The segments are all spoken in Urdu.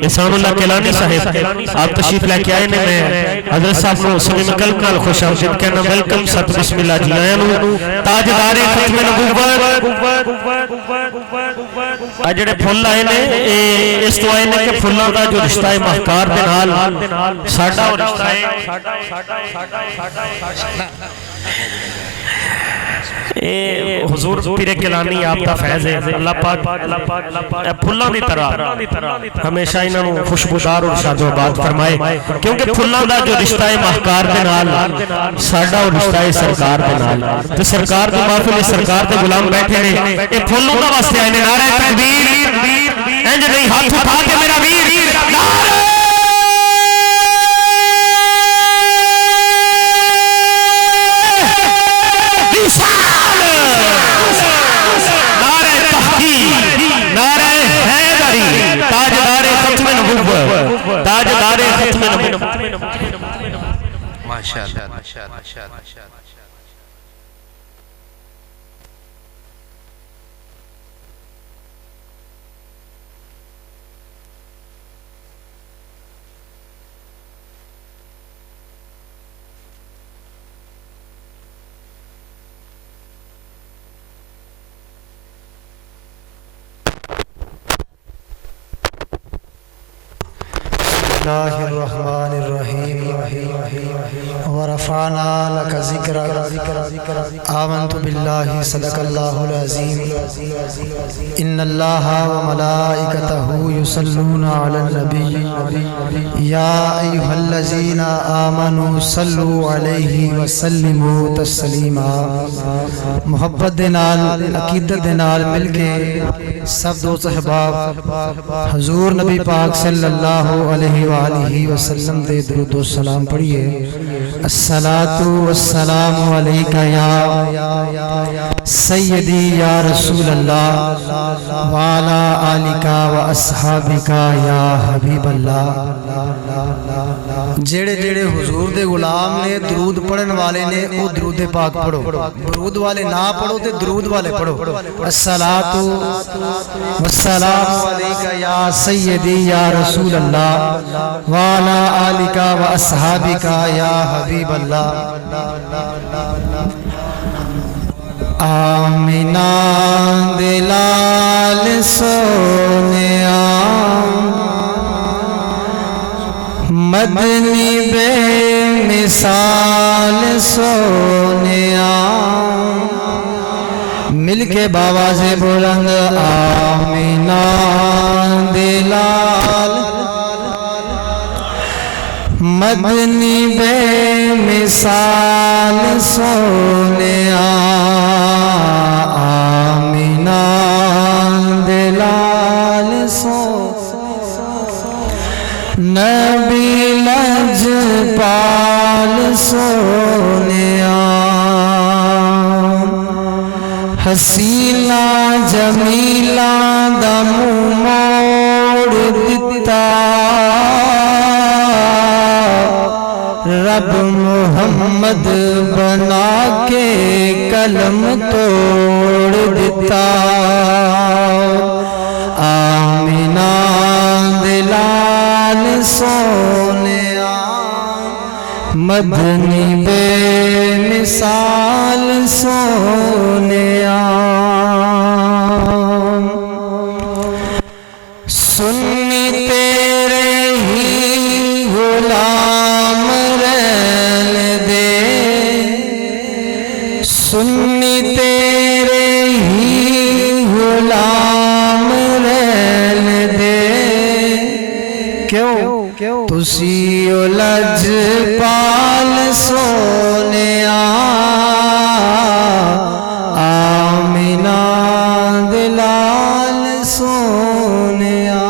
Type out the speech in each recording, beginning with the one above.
احسان اللہ کیلانی صاحب آپ تشریف لے کے آئے نے میں حضرت صاحب نو سبھی میں قلب نال خوش آمدید کہنا ویلکم ست بسم اللہ جی آیا نو تاجدار ختم نبوت اجڑے پھل آئے نے اس تو آئے نے کہ پھلاں دا جو رشتہ مہکار دے نال ساڈا رشتہ حضور پیر کیلانی آپ دا فیض ہے اللہ پاک پھلاں دی طرح ہمیشہ انہوں خوشبودار اور شاد و آباد فرمائے کیونکہ پھلاں دا جو رشتہ ہے مہکار دے نال ساڈا اور رشتہ ہے سرکار دے نال تو سرکار دی محفل سرکار دے غلام بیٹھے نے اے پھلوں دا واسطے آئے نے نعرہ تکبیر انج نہیں ہاتھ اٹھا کے میرا ویر نعرہ تاجدار ختم نبوت ماشاءاللہ اللہ الرحمن الرحیم ورفعنا لك ذکرک آمنت باللہ صدق اللہ العظیم ان اللہ وملائکتہ یصلون علی النبی یا ایہا الذین آمنوا صلوا علیہ وسلموا تسلیما محبت دے نال عقیدت دے نال مل کے سب دوست احباب حضور نبی پاک صلی اللہ علیہ وآلہ وسلم دے درود و سلام پڑھئے الصلاة والسلام علیکہ یا سیدی یا رسول اللہ وعلا آلکہ و اصحابکہ یا حبیب اللہ جڑے جڑے حضور دے غلام نے درود پڑھن والے نے او درود پاک پڑھو درود والے نہ پڑھو تے درود والے پڑھو الصلاة والسلام علیکہ یا سیدی یا رسول اللہ وعلا آلکہ و اصحابکہ یا حبیب اللہ آمینہ دلال سونیا مدنی بے مثال سونیا مل کے باواز بلند آمینہ دلال مدنی بے مثال سونیا آمینہ دلال نبی لجپال سونیا حسینہ جمیلہ دم موڑ دیتا رب محمد بنا کے قلم توڑ دیتا آمینہ دلال سونیا مدنی بے مثال سونیا سنی تیرے ہی غلام رہن دے سنی تیرے ہی غلام رہن دے کیوں تسی لج پال سونیا آمینہ دلال سونیا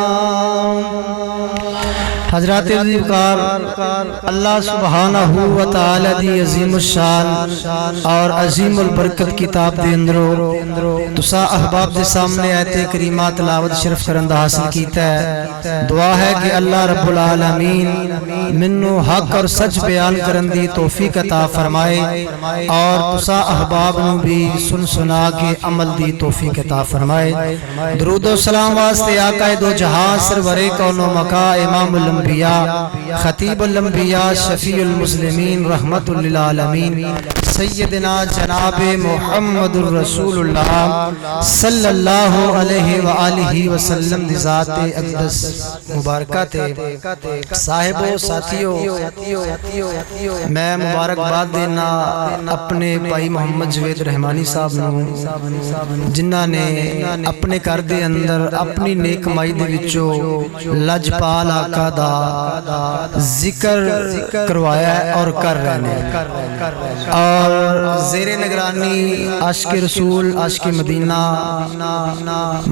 حضرات عزیزکار اللہ سبحانہ وتعالی دی عظیم الشان اور عظیم البرکت کتاب دے اندرو تسا احباب دے سامنے آیت کریمہ تلاوت شرف چرندہ حاصل کیتا ہے دعا ہے کہ اللہ رب العالمین منو حق اور سچ بیان کرن دی توفیق عطا فرمائے اور تسا احباب نو بھی سن سنا کے عمل دی توفیق عطا فرمائے۔ درود و سلام واسطے آقا دو جہاں سرور کون و مکا امام الانبیاء خطیب الانبیاء شفیع المسلمین رحمت للعالمین سیدنا جناب محمد الرسول اللہ صلی اللہ علیہ وآلہ وسلم دی ذات اقدس مبارکہ تے صاحب و ساتھیوں، میں مبارک باد دینا اپنے بھائی محمد جوید رحمانی صاحب نو جنہاں نے اپنے گھر دے اندر اپنی نیک کمائی دے وچوں لجپال آقا دا ذکر کروایا ہے اور کر رہے ہیں، اور زیر نگرانی عاشق رسول عاشق مدینہ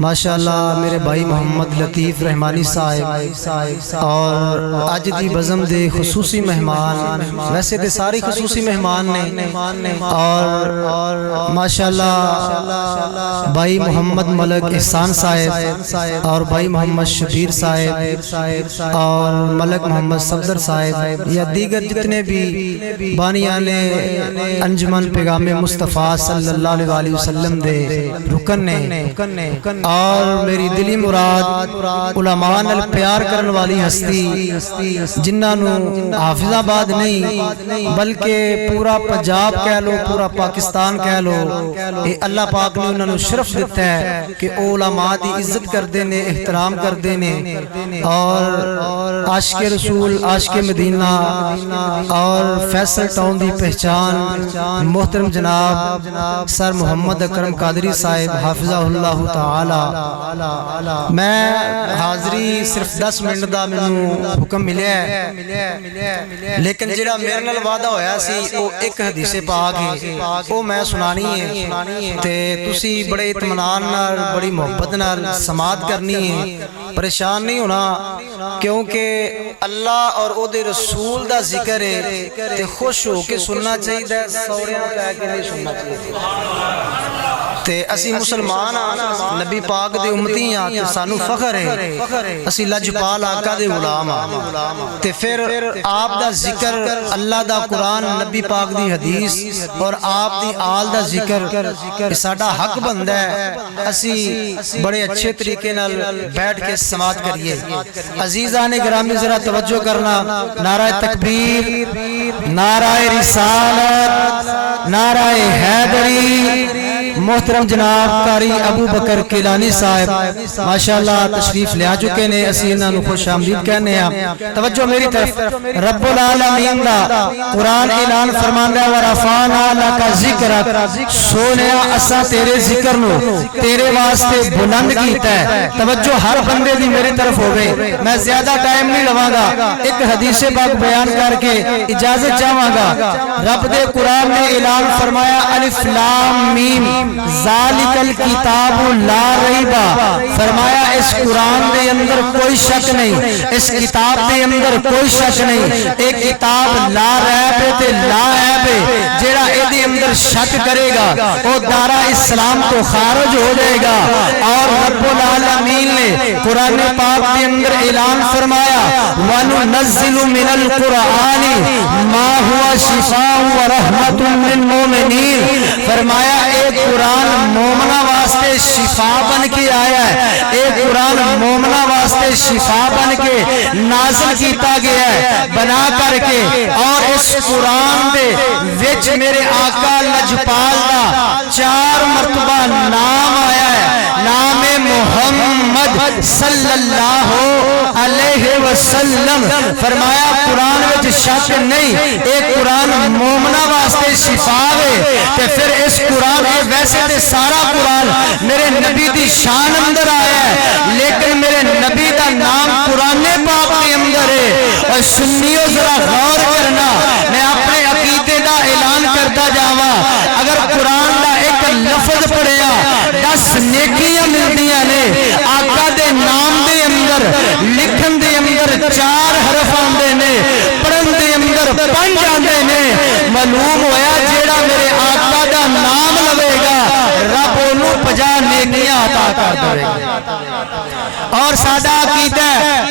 ماشاءاللہ میرے بھائی محمد لطیف رحمانی صاحب، اور آج دی بزم دے خصوصی مہمان، ویسے دے ساری خصوصی مہمان نے، اور ماشاءاللہ بھائی محمد ملک احسان صاحب اور بھائی محمد شبیر صاحب اور ملک محمد صفدر صاحب یا دیگر جتنے بھی بانیان انجمن پیغام مصطفیٰ صلی اللہ علیہ وسلم دے رکن نے، اور میری دلی مراد علماء نال پیار کرن والی ہستی جنہاں نو حافظ آباد نہیں بلکہ پورا پنجاب کہہ لو، پورا پاکستان کہہ لو، اے اللہ پاک نے انہوں نے شرف دیتا ہے کہ علماء دی عزت کر دینے، احترام کر دینے، اور عاشق رسول عاشق مدینہ اور فیصل ٹاؤن دی پہچان محترم جناب سر محمد اکرم قادری صاحب حافظہ اللہ تعالی۔ میں حاضری صرف 10 منٹ دا مینوں حکم ملیا ہے، لیکن جڑا میرے نال وعدہ ہویا سی وہ ایک حدیث پاک ہے، وہ میں سنانی ہے تے تسی بڑے اطمینان نال بڑی محبت نال سماعت کرنی ہے، پریشان نہیں ہونا، کیونکہ اللہ اور او دے رسول دا ذکر ہے تے خوش ہو کے سننا چاہیے، سوریاں کہہ کے نہیں سننا چاہیے۔ تے اسی مسلمان ہاں، نبی پاک دے امتی ہاں، تے سانو فخر ہے، اسی لجپال آقا دے غلام ہاں، تے پھر آپ دا ذکر اللہ دا قرآن نبی پاک دی حدیث اور آپ دی آل دا ذکر ساڈا حق بندا ہے، اسی بڑے اچھے طریقے نال بیٹھ کے سماعت کریے۔ عزیزان گرامی ذرا توجہ کرنا، نعرہ تکبیر، نعرہ رسالت، نعرہ حیدری، محترم جناب قاری ابو بکر کیلانی صاحب ماشاءاللہ تشریف لے آ چکے نے، اسی انہاں نوں خوش آمدید کہنے ہیں۔ توجہ میری طرف، رب العالمین دا قرآن اعلان فرماندا ہے ورفعنا لک ذکرک، سونیا اساں تیرے ذکر نو تیرے واسطے بلند کیتا ہے۔ توجہ ہر بندے دی میری طرف ہوگی، میں زیادہ ٹائم نہیں لواں گا، ایک حدیث پاک بیان کر کے اجازت چاہواں گا۔ رب دے قرآن نے اعلان فرمایا الف لام میم ذالک الکتاب لا ریبا، فرمایا اس قرآن دے اندر کوئی شک نہیں، اس کتاب دے اندر کوئی شک نہیں، ایک کتاب لا ریب تے لا عیب، جیڑا اے دے اندر شک کرے گا وہ دارا اسلام تو خارج ہو جائے گا۔ اور رب العالمین نے قرآن پاک دے اندر اعلان فرمایا وَنُنَزِّلُ مِنَ الْقُرْآنِ مَا هُوَ شِفَاءٌ وَرَحْمَةٌ لِلْمُؤْمِنِينَ، فرمایا ایک قرآن مومنہ واسطے شفا بن کے آیا ہے، ایک قرآن مومنہ واسطے شفا بن کے نازل کیتا گیا ہے بنا کر کے، اور اس قرآن دے وچ میرے آقا لجپال دا 4 مرتبہ نام آیا ہے، نام محمد صلی اللہ علیہ وسلم، فرمایا قرآن وچ شک نہیں، ایک قرآن مومنہ واسطے شفا ہے، تے پھر اس قرآن ویسے تے سارا قرآن میرے نبی دی شان اندر آیا ہے، لیکن میرے نبی دا نام قرآن پاک کے اندر ہے۔ اور سنیو ذرا غور کرنا، میں اپنے عقیدے دا اعلان کرتا جاواں، اگر قرآن دا ایک لفظ پڑھیا 10 نیکیاں ملدیاں نے، آقا دے نام دے اندر لکھن دے اندر 4 حرف آندے نے، پڑھن دے اندر 5 آندے نے، معلوم ہویا جیڑا میرے آقا دا نام لوے گا رب انہوں 50 نیکیاں عطا کر دے اور سادہ عقیدہ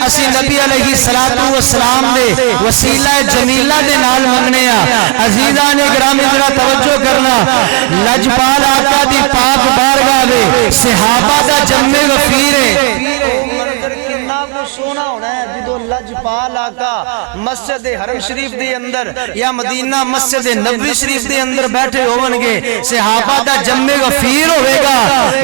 اسی نبی علیہ السلام دے وسیلہ جمیلہ دے نال منگنے عزیزان گرامی ذرا توجہ کرنا لجپال آقا دی پاک بارگاہ دے صحابہ دا جمع غفیر ہے سونا ہونا ہے جدو لجپال آقا مسجد حرم شریف دے اندر یا مدینہ مسجد نبوی شریف دے اندر بیٹھے ہونگے صحابہ دا جمع غفیر ہوئے گا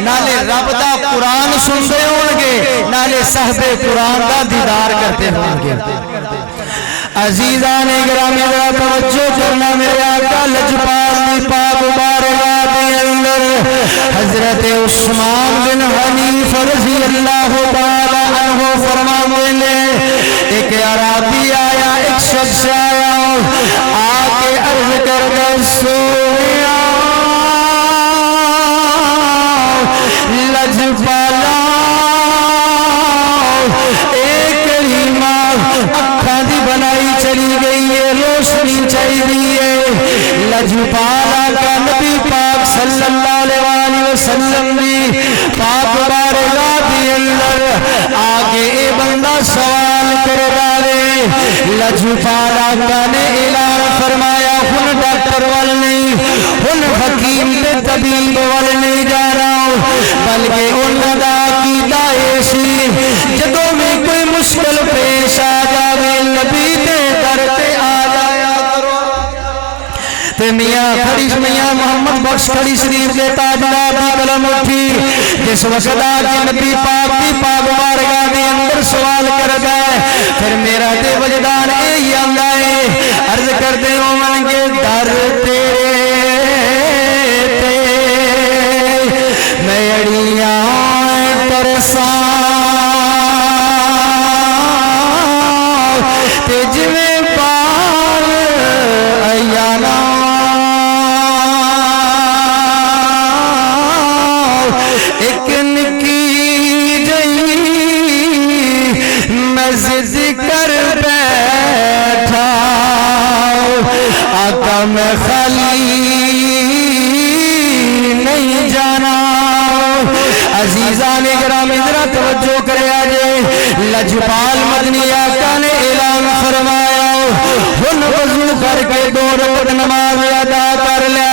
نالے رب دا قرآن سنتے ہونگے نالے صحب قرآن دا دیدار کرتے ہونگے عزیزان گرامی ذرا توجہ کرنا میرے آقا لجپال دی پاک بارگاہ دے اندر حضرت عثمان بن حنیف رضی اللہ تعالی عنہ فرماتے ہیں ایک عربی آیا ایک شخص آیا آکے عرض کرتا سویا لجپالا ایک کریمہ اکھاں دی بنائی چلی گئی ہے روشنی چاہیے ہے لجپالا کا نبی پاک صلی اللہ علیہ وسلم دی پاک بارگاہ دی اندر آگے اے بندہ سوال کر دارے لجپالا کا نے اعلان فرمایا ہن ڈاکٹر وال نہیں ہن حکیم تے طبیب وال نہیں جا رہا بلکہ انہاں دا عقیدہ ایسی جدوں میں کوئی مشکل پیش آ جاوے نبی دے در تے آ جایا کرو تے میاں خریش میاں محمد بخش خری شریف دے تاجدار دی قلم اٹھی جس وقت آج نبی پاک دی پاک بارگاہ دے اندر سوال کر گئے پھر میرا دے وجدان اے آندا ہے عرض کردے ہون گے در تیرے تے میڑیاں ترساں تے جویں پار ایانا ایک نکی جئی میں ضد کر بیٹھا آقا میں خالی نہیں جانا عزیزان گرامی ذرا توجہ کرے آجے لجپال مدنی آقا نے اعلان فرمایا ہن وضو کر کے 2 رکعت نماز ادا کر لے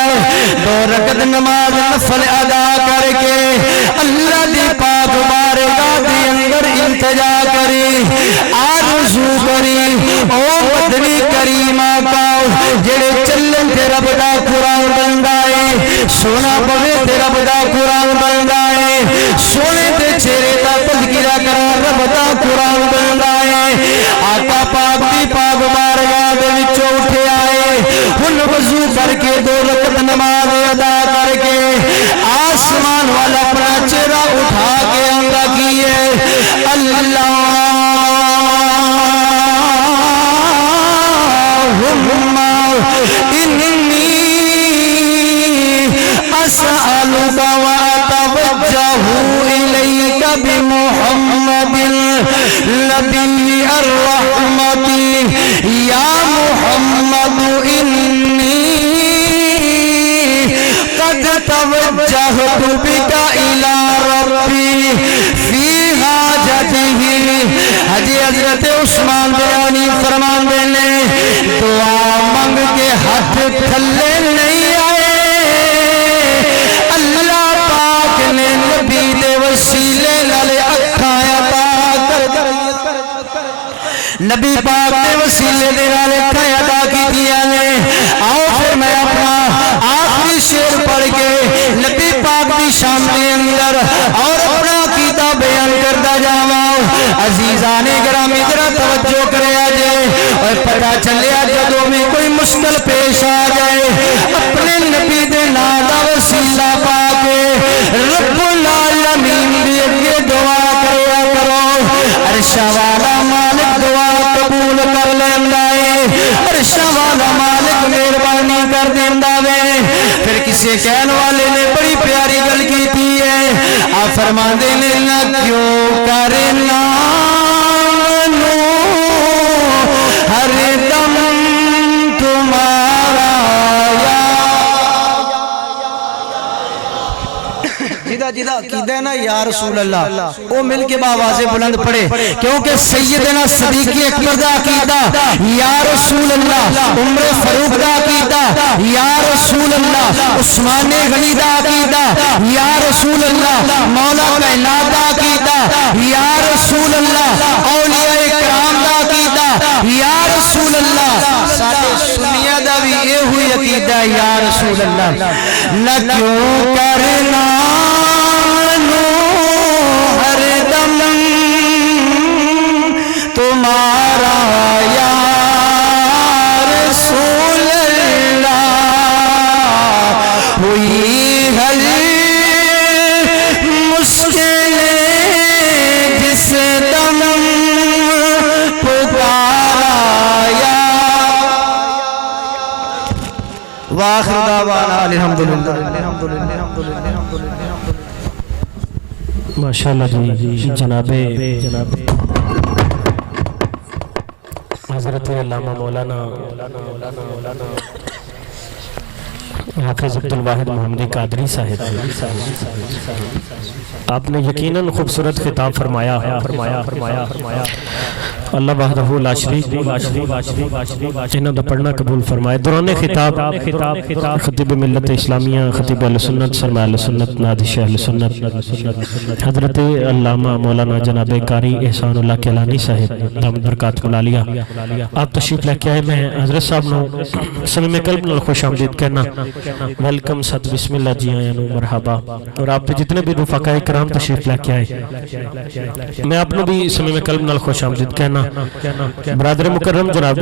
2 رکعت نماز نفل ادا کر کے اللہ دی پاک بارگاہ دی اندر التجا کری آرزو کری او مدنی کریم آقا جڑے چلن تے رب دا قرآن بندا ہے سونا پوے تے رب دا قرآن بندا ہے سونے تے چہرے دا تذکرہ کرا رب دا قرآن بندا ہے آقا پاک دی پاک بارگاہ دے وچوں اٹھے آئے ہن وضو کر کے 2 رکعت نماز ادا کر کے آسمان والا اپنا چہرہ اٹھا کے آنگا کیے اللہم انی اسألک واتوجہ الیک بمحمد نبی الرحمت یا محمد انی قد توجہت بک الی ربی فی حاجتہ حجی حضرت عثمان بیانی فرمان دینے دعا منگ کے ہاتھ تھلے نہیں آئے اللہ پاک نے نبی دے وسیلے لالے اکھاں عطا کر نبی پاک دے وسیلے دے لالے اکھاں عطا کی دیا نے آؤ پھر میں اپنا آخری شعر پڑھ کے نبی پاک دی شان دے اندر اور اپنا عقیدہ بیان کرتا جاواں عزیزان گرامی ذرا توجہ کرے آجے اور پتہ چلے جدوں میں کوئی مشکل پیش آ جائے اپنے نبی دے نام دا وسیلہ پا کے رب العالمین دی اگے دعا کریا کرو عرش والا مالک دعا قبول کر لیندا ہے عرش والا مالک مہربانی کر دیندا وے پھر کسی کہن والے نے بڑی پیاری گل کیتی ہے آپ فرماندے نے نہ کیوں کرنا ہر دم تمہارا جیدہ عقیدہ ہے نا یا رسول اللہ وہ مل کے باوازِ بلند پڑے کیونکہ سیدنا صدیق اکبر دا عقیدہ یا رسول اللہ، عمر فاروق دا عقیدہ یا رسول اللہ، عثمان غنی دا عقیدہ یا رسول اللہ، مولا کائنات دا عقیدہ یا رسول اللہ، اولیاء کرام دا عقیدہ یا رسول اللہ، سارے سنیہ دا بھی یہ ہوئی عقیدہ یا رسول اللہ۔ نہ کیوں کرنا ہر دم تمہارا یا رسول اللہ، ہوئی حل مشکل جس دم پکارا یا وآخر دعوانا الحمدللہ۔ ماشاءاللہ جی جناب حضرت علامہ مولانا حافظ عبدالواحد محمدی قادری صاحب، آپ نے یقیناً خوبصورت خطاب فرمایا اللہ وحدہ لا شریک انہوں دا پڑھنا قبول فرمائے۔ دوران خطاب خطیب ملت اسلامیہ، خطیب اہل سنت، سرمایہ اہل سنت، نادش اہل سنت حضرت علامہ مولانا جناب قاری احسان اللہ کیلانی صاحب دامت برکات العالیہ، آپ تشریف لے کے آئے۔ میں حضرت صاحب نو صمیم قلب نال خوش آمدید کہنا، ویلکم، ست بسم اللہ، جی آئیں نو مرحبا، اور آپ پہ جتنے بھی رفقاء کرام تشریف لے کے آئے میں آپ نے بھی صمیم قلب نال خوش آمدید کہنا۔ برادر مکرم جناب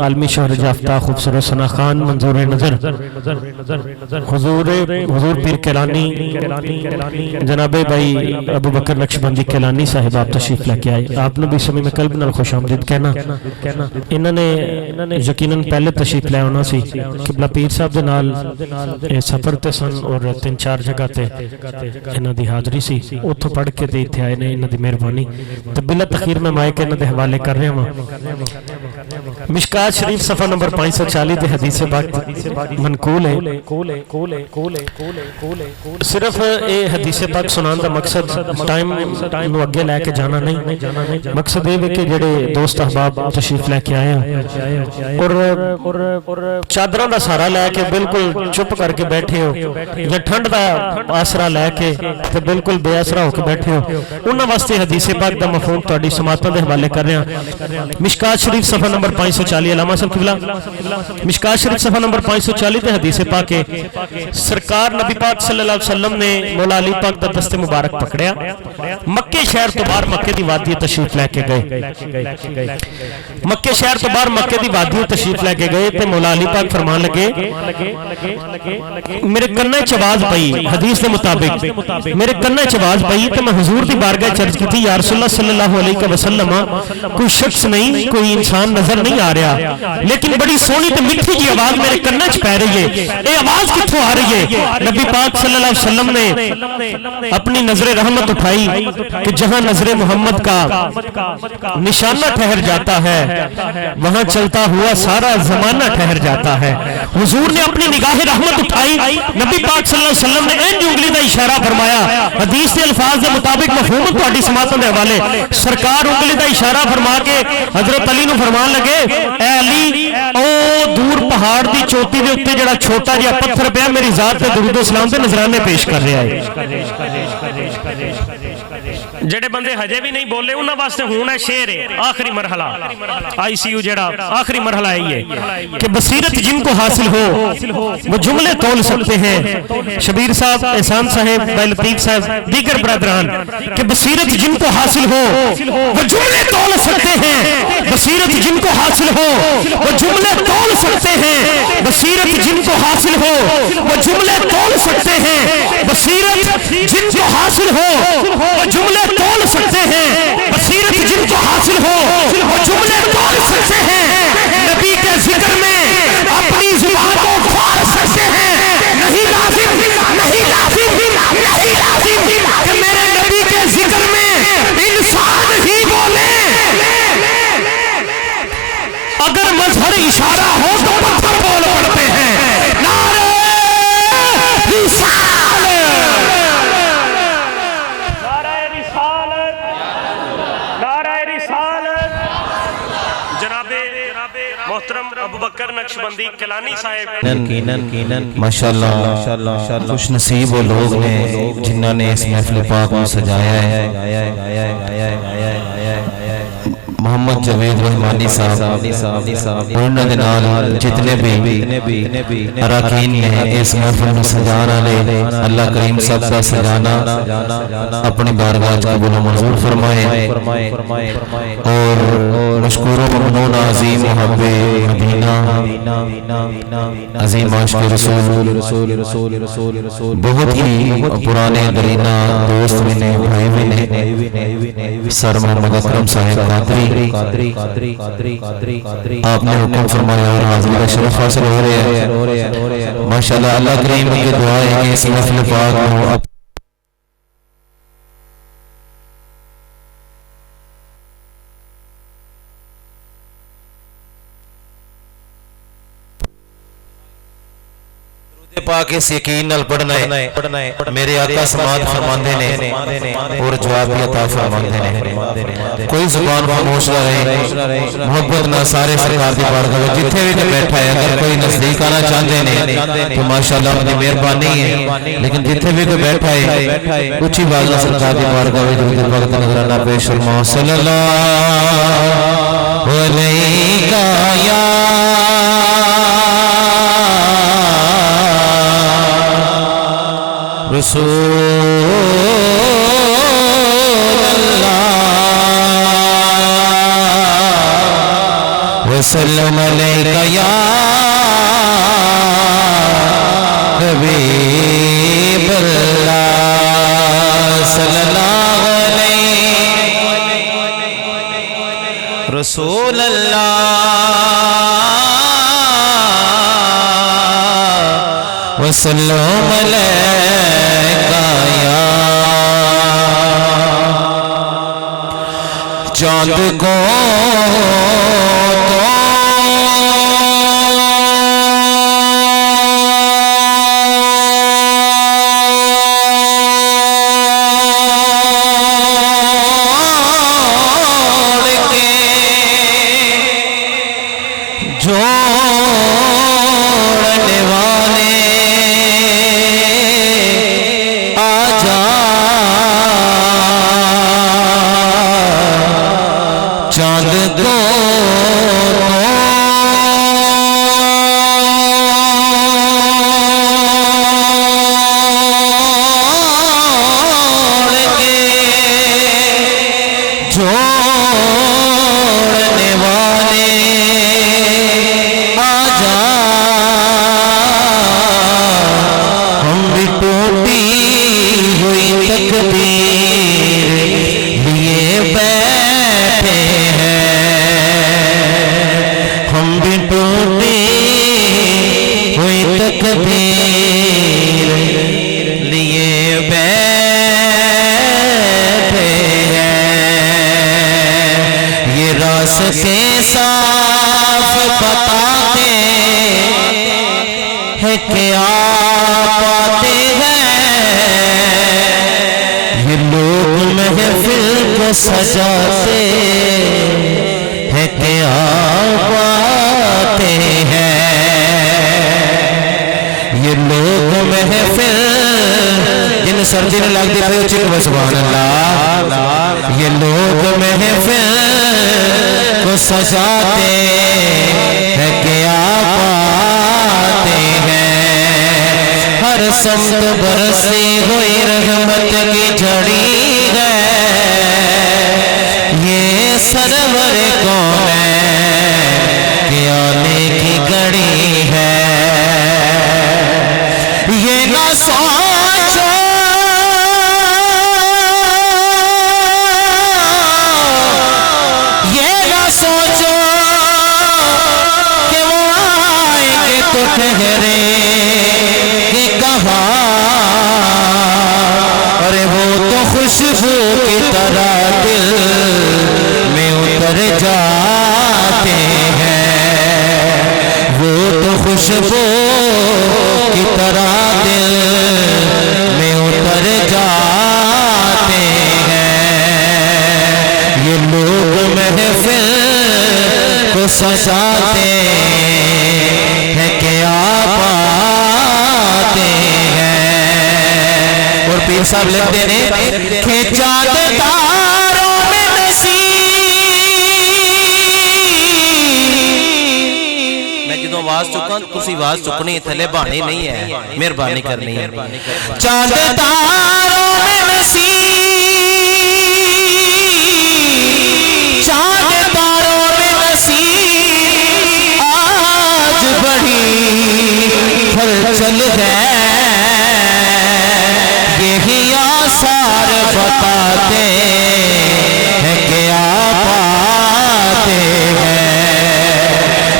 عالمی شہرت یافتہ خوبصورت ثنا خان منظور نظر حضور پیر کیلانی جناب بھائی ابو بکر نقشبندی کیلانی صاحب، آپ تشریف لے کے آئے، آپ نے بھی صمیم قلب نال خوش آمدید کہنا۔ انہوں نے یقیناً پہلے تشریف لے ہونا سی، قبلہ پیر صاحب دے نال سفر تے سن اور 3-4 جگہ تے انہوں دی حاضری سی، اتھو پڑھ کے تے اتھے آئے نے، انہوں دی مہربانی تو بلا تخیر میں مائے کے انہوں دے حوالے کر رہے ہیں۔ مشکات شریف صفحہ نمبر 540 دے حدیث پاک منقول ہے۔ صرف اے حدیث پاک سنان دا مقصد ٹائم نو اگے لے کے جانا نہیں، مقصد یہ ہے کہ جڑے دوست احباب تشریف لے کے آئے ہیں اور چادران دا سارا لے کے بالکل چپ کر کے بیٹھے ہو یا ٹھنڈ دا آسرا لے کے تو بالکل بے آسرا ہو کے بیٹھے ہو، انہاں واسطے حدیث پاک دا مفہوم تہاڈی سماعتاں دے حوالے کر رہے ہیں۔ مشکات شریف صفحہ نمبر 540 علامہ صاحب قبلہ مشکات شریف صفحہ نمبر 540 تے حدیث پاک ہے، سرکار نبی پاک صلی اللہ علیہ وسلم نے مولا علی پاک دا دست مبارک پکڑیا، مکہ شہر تو باہر مکہ دی وادی تشریف لے کے گئے، مکہ شہر تو باہر مکہ دی وادی تشریف لے کے گئے تے مولا علی پاک فرمان لگے، میرے کنے چواز پئی، حدیث کے مطابق میرے کنے چواز پئی تے میں حضور دی بارگاہ چرچ کی تھی، یا رسول اللہ صلی اللہ علیہ وسلم کوئی شخص نہیں، کوئی انسان نظر نہیں آ رہا، لیکن بڑی سونی تے مٹھی جی آواز میرے کنے چ پہ رہی ہے، اے آواز کتھوں آ رہی ہے؟ نبی پاک صلی اللہ علیہ وسلم نے اپنی نظر رحمت اٹھائی کہ جہاں نظر محمد کا نشانہ ٹھہر جاتا ہے وہاں چلتا ہوا سارا زمانہ ٹھہر جاتا ہے۔ حضور نے اپنی نگاہ رحمت اٹھائی، نبی پاک صلی اللہ علیہ وسلم نے این انگلی دا اشارہ فرمایا، حدیث کے الفاظ کے مطابق مفہوم تہاڈی سماعتاں دے حوالے، سرکار انگلی دا اشارہ فرما کے حضرت علی نو فرمان لگے، اے علی او دور پہاڑ دی چوٹی دے اوتے جڑا چھوٹا جہا پتھر پیا میری ذات تے درود و سلام تے نذرانے پیش کر رہا ہے۔ جڑے بندے ہجے بھی نہیں بولے انہاں واسطے ہونا شعر ہے، آخری مرحلہ آئی سی یو جڑا آخری مرحلہ ہے کہ بصیرت جن کو حاصل ہو وہ جملے تول سکتے ہیں۔ شبیر صاحب، احسان صاحب، بھائی لطیف صاحب، دیگر برادران کہ بصیرت جن کو حاصل ہو وہ جملے تول سکتے ہیں، بصیرت جن کو حاصل ہو وہ جملے تول سکتے ہیں، بصیرت جن کو حاصل ہو وہ جملے تول سکتے ہیں، بصیرت جن کو حاصل ہو وہ جملے تول سکتے ہیں، بصیرت جن کو حاصل ہو وہ جملے تول سکتے ہیں، نبی کے ذکر میں اپنی زبان کو کھول سکتے ہیں، نہیں لازم کہ میرے نبی کے ذکر میں انسان ہی بولے، اگر مظہر اشارہ ہو تو پتھر بول پڑتے ہیں۔ نعرہ رسالت، محترم ابو بکر نقشبندی کلانی صاحب ماشاءاللہ خوش نصیب وہ لوگ ہیں جنہوں نے اس محفل پاک کو سجایا ہے محمد جوید رحمانی صاحب انہوں نے نال جتنے بھی اراکین نے اس محفل میں سجانا لے اللہ کریم سب کا سجانا اپنی بارگاہ قبول و منظور فرمائے اور مشکور و ممنون عظیم محب مدینہ عظیم عاشق رسول بہت ہی پرانے درینہ دوست بھی نے بھائی بھی نے سر محمد اکرم صاحب قادری آپ نے حکم فرمایا اور حاضری کا شرف حاصل ہو رہے ہیں ماشاءاللہ اللہ کریم کی دعا ہے کہ اس محفل پاک کو پاک اس یقین نال پڑھنا ہے میرے آقا سماعت فرماندے نے اور جواب بھی عطا فرماندے نے کوئی زبان خاموش نہ رہے محبت نہ سارے سرکار دی بارگاہ میں جتھے بھی بیٹھا ہے اگر کوئی نزدیک آنا چاہتے ہیں تو ماشاءاللہ اپنی مہربانی ہے لیکن جتھے بھی کوئی بیٹھا ہے اونچی آواز نال سرکار دی بارگاہ میں درود وقت نظرانہ پیش فرماؤ صلی اللہ علیہ یا رسول اللہ وسلم علیکہ یا حبیب اللہ صلی اللہ علیہ رسول اللہ وسلم علیکہ یا چاند کو سجاتے ہیں کہ آپ آتے ہیں یہ لوگ محفل جن سردی نے لگ دیا چکو سبحان اللہ یہ لوگ محفل کو سجاتے ہیں کہ آپ آتے ہیں ہر سمت برسی ہوئی رحمت کی جھڑی ہے یہ سرور کون ہے کہ آنے کی گھڑی ہے یہ نہ سوچو یہ نہ سوچو کہ وہ آئیں گے تو ٹھہرے کہ کہاں ارے وہ تو خوشبو کی طرح دل میں اتر جاتے ہیں وہ تو خوشبو کی طرح دل میں اتر جاتے ہیں یہ لوگ محفل کو سجاتے ہیں کہ آپ آتے ہیں. اور پیر صاحب لکھتے ہیں کہ چاند تاروں میں نصیب. میں جدوں آواز چکاں تسی آواز چکنی تھلے بہانی نہیں ہے, مہربانی کرنی ہے. چاند تاروں میں نصیب, چاند تاروں میں نصیب, آج بڑی ہلچل ہے. یہی آثار بتاتے ہیں کہ آپ آتے ہیں.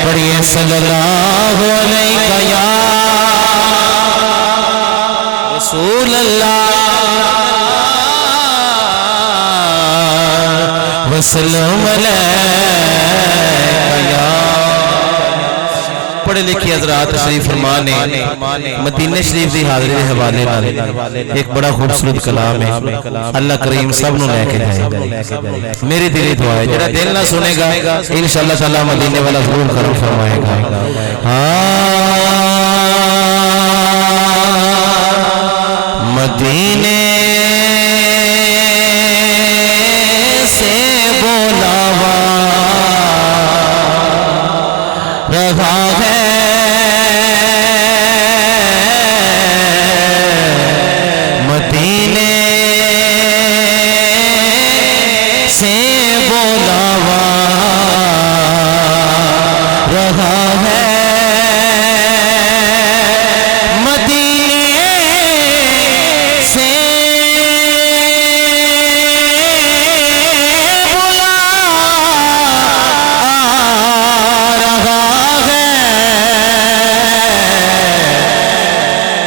پڑھیے صلی اللہ علیہ یا رسول اللہ وسلم علیہ یا. پڑھے لکھے حضرات تشریف فرمانے مدینہ شریف دی حاضری دے حوالے نال ایک بڑا خوبصورت کلام ہے. اللہ کریم سب نو لے کے جائے. میری دلی دعا ہے جڑا دل نہ سنے گا انشاءاللہ تعالی مدینے والا ضرور کرم فرمائے گا. مدینے سے بولاوا رہا ہے, مدینے سے بولاوا رہا ہے, مدینے سے بلا رہا ہے.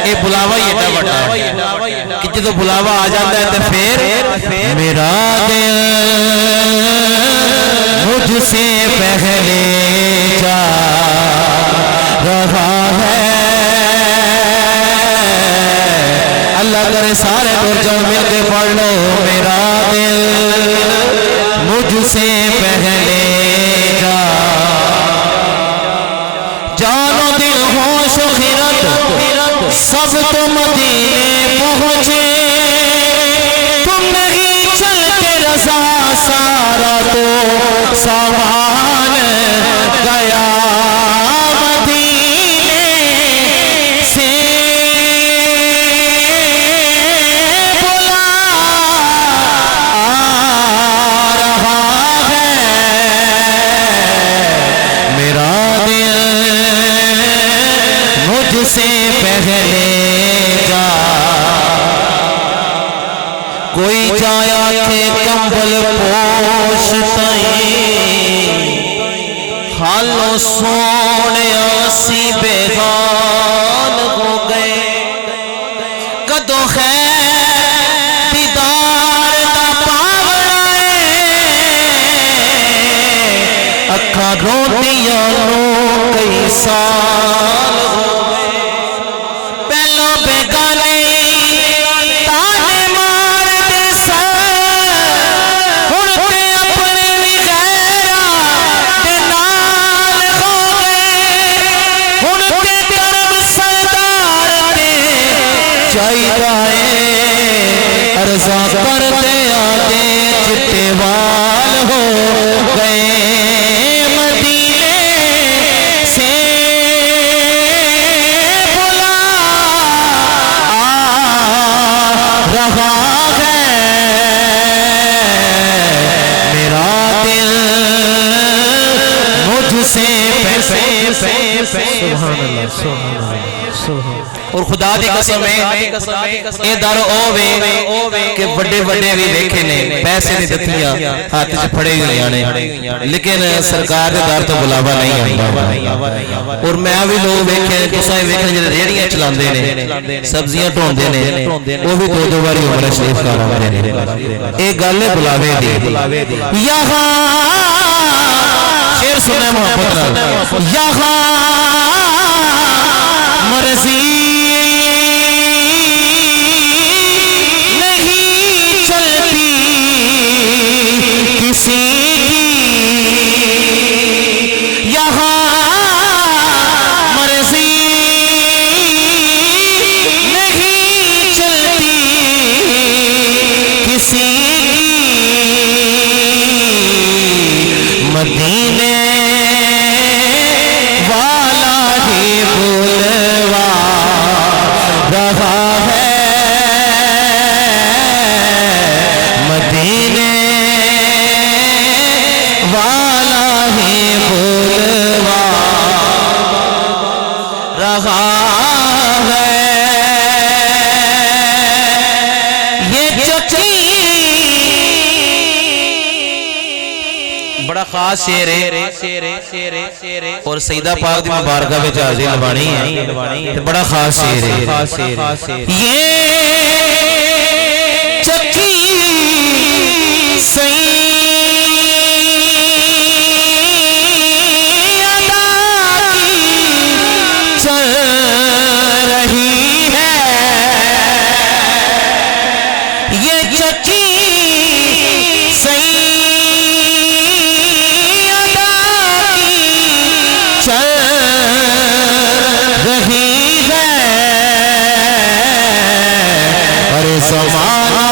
یہ بلاوا ہی ایڈا بڑا ہے کہ جدو بلاوا آ جاتا ہے تو پھر میرا دل مجھ سے پہلے جا رہا ہے. اللہ کرے سارے دور جاؤ مل کے پڑھ لو. میرا دل مجھ سے پہلے جا, جانو دل ہوش و خیرت سب تو مدینے پہنچے. تم نہیں چل کے رضا سارا تو سامان گیا. مدینے سے بلا رہا ہے, میرا دل مجھ سے پہلے جا. کوئی جایا کہ کمبل پوش تئیں حالوں سونے اسی بے حال ہو گئے. کدو خیر دیدار دا پاوڑائے اکھا روندیاں نو کئی سال ہو گئے. پہلو بیگانے تانے مار دے سن, ہن تے اپنے بھی غیراں دے نال ہو گئے. ہن تے کرم سردار دے چاہیدا اے عرضاں کردے آتے چٹے وال ہو گئے. مدینے سے بلا رہا ہے, میرا دل مجھ سے سبحان اللہ سبحان اللہ. اور خدا دی قسم ہے اے در اوے کہ بڑے بڑے بھی دیکھے نے پیسے نہیں دتیاں ہاتھ چ پھڑے ہوئے نے لیکن سرکار دے در تو بلاوا نہیں آندا. اور میں بھی لوگ ویکھے تساں ویکھے جڑے ریڑیاں چلاندے نے سبزیاں ڈھوندے نے وہ بھی دو باری عمرہ شریف کراندے نے. اے گل ہے بلاوے دی. یہاں شعر سنے محبت نال, یہاں مرضی نہیں چلتی کسی کی, والا ہی بلوا رہا ہے مدینے والا ہی بلوا رہا ہے یہ چکی بڑا خاص شعر ہے اور سیدہ پاک دی مبارکہ وچ حاضر لبانی ہے تے بڑا خاص شعر ہے یہ چکی سیدہ کی چل رہی ہے یہ چکی چل رہی ہے اور زمانہ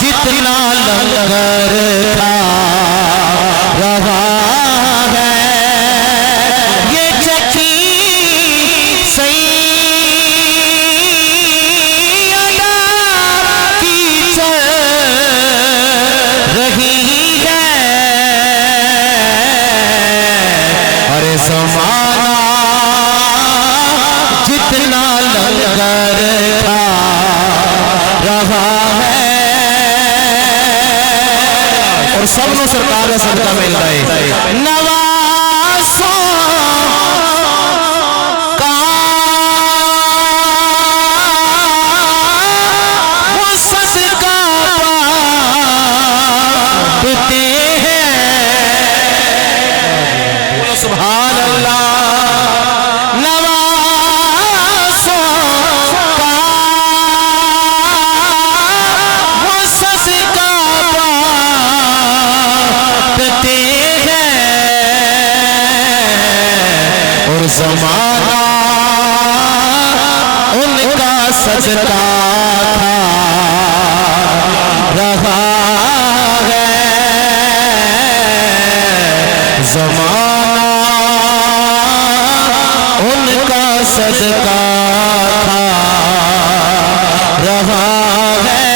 جتنا لنگر تھا رہا ہے یہ چکی سیدہ کی چل رہی ہے زمانہ جتنا لنگر تھا رہا ہے اور سب نو سرکار کا صدقہ مل رہا ہے نوازوں کا وہ صدقہ پاتے ہیں سبحان اللہ نوازوں کا وہ صدقہ پاتے ہیں اور زمانہ ان کا صدقہ تھا رہا ہے زمانہ ان کا صدقہ تھا رہا ہے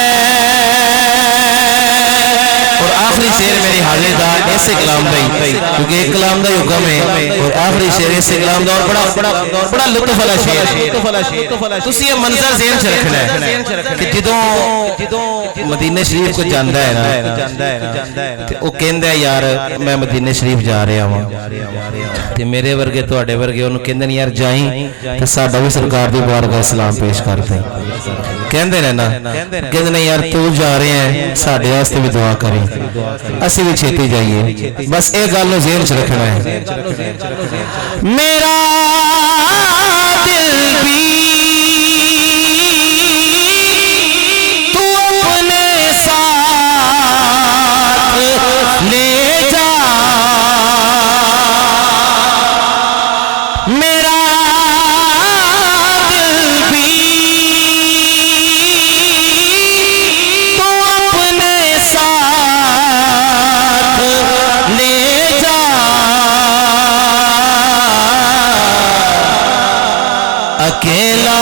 اور آخری شعر میری حاضر دا ایسے کلام دا کیونکہ ایک کلام دا حکم ہے اور آخری شعر ایسے کلام دا اور بڑا لطف والا شعر ہے تسی یہ منظر ذہن سے رکھنا ہے کہ جدوں مدینہ شریف کو جاندا ہے نا تے او کہندا ہے یار میں مدینہ شریف جا رہا ہوں تے میرے ورگے تواڈے ورگے انہوں کہندے نے یار جائیں تے ساڈا بھی سرکار دی بارگاہ سلام پیش کر دیں کہندے نے نا کہندے نے یار تو جا رہے ہیں ساڈے واسطے بھی دعا کریں اسی بھی چھیتی جائیے بس ایک گل نو ذہن چ رکھنا ہے میرا دل بھی تو اپنے ساتھ لے جا میرا دل بھی تو اپنے ساتھ لے جا اکیلا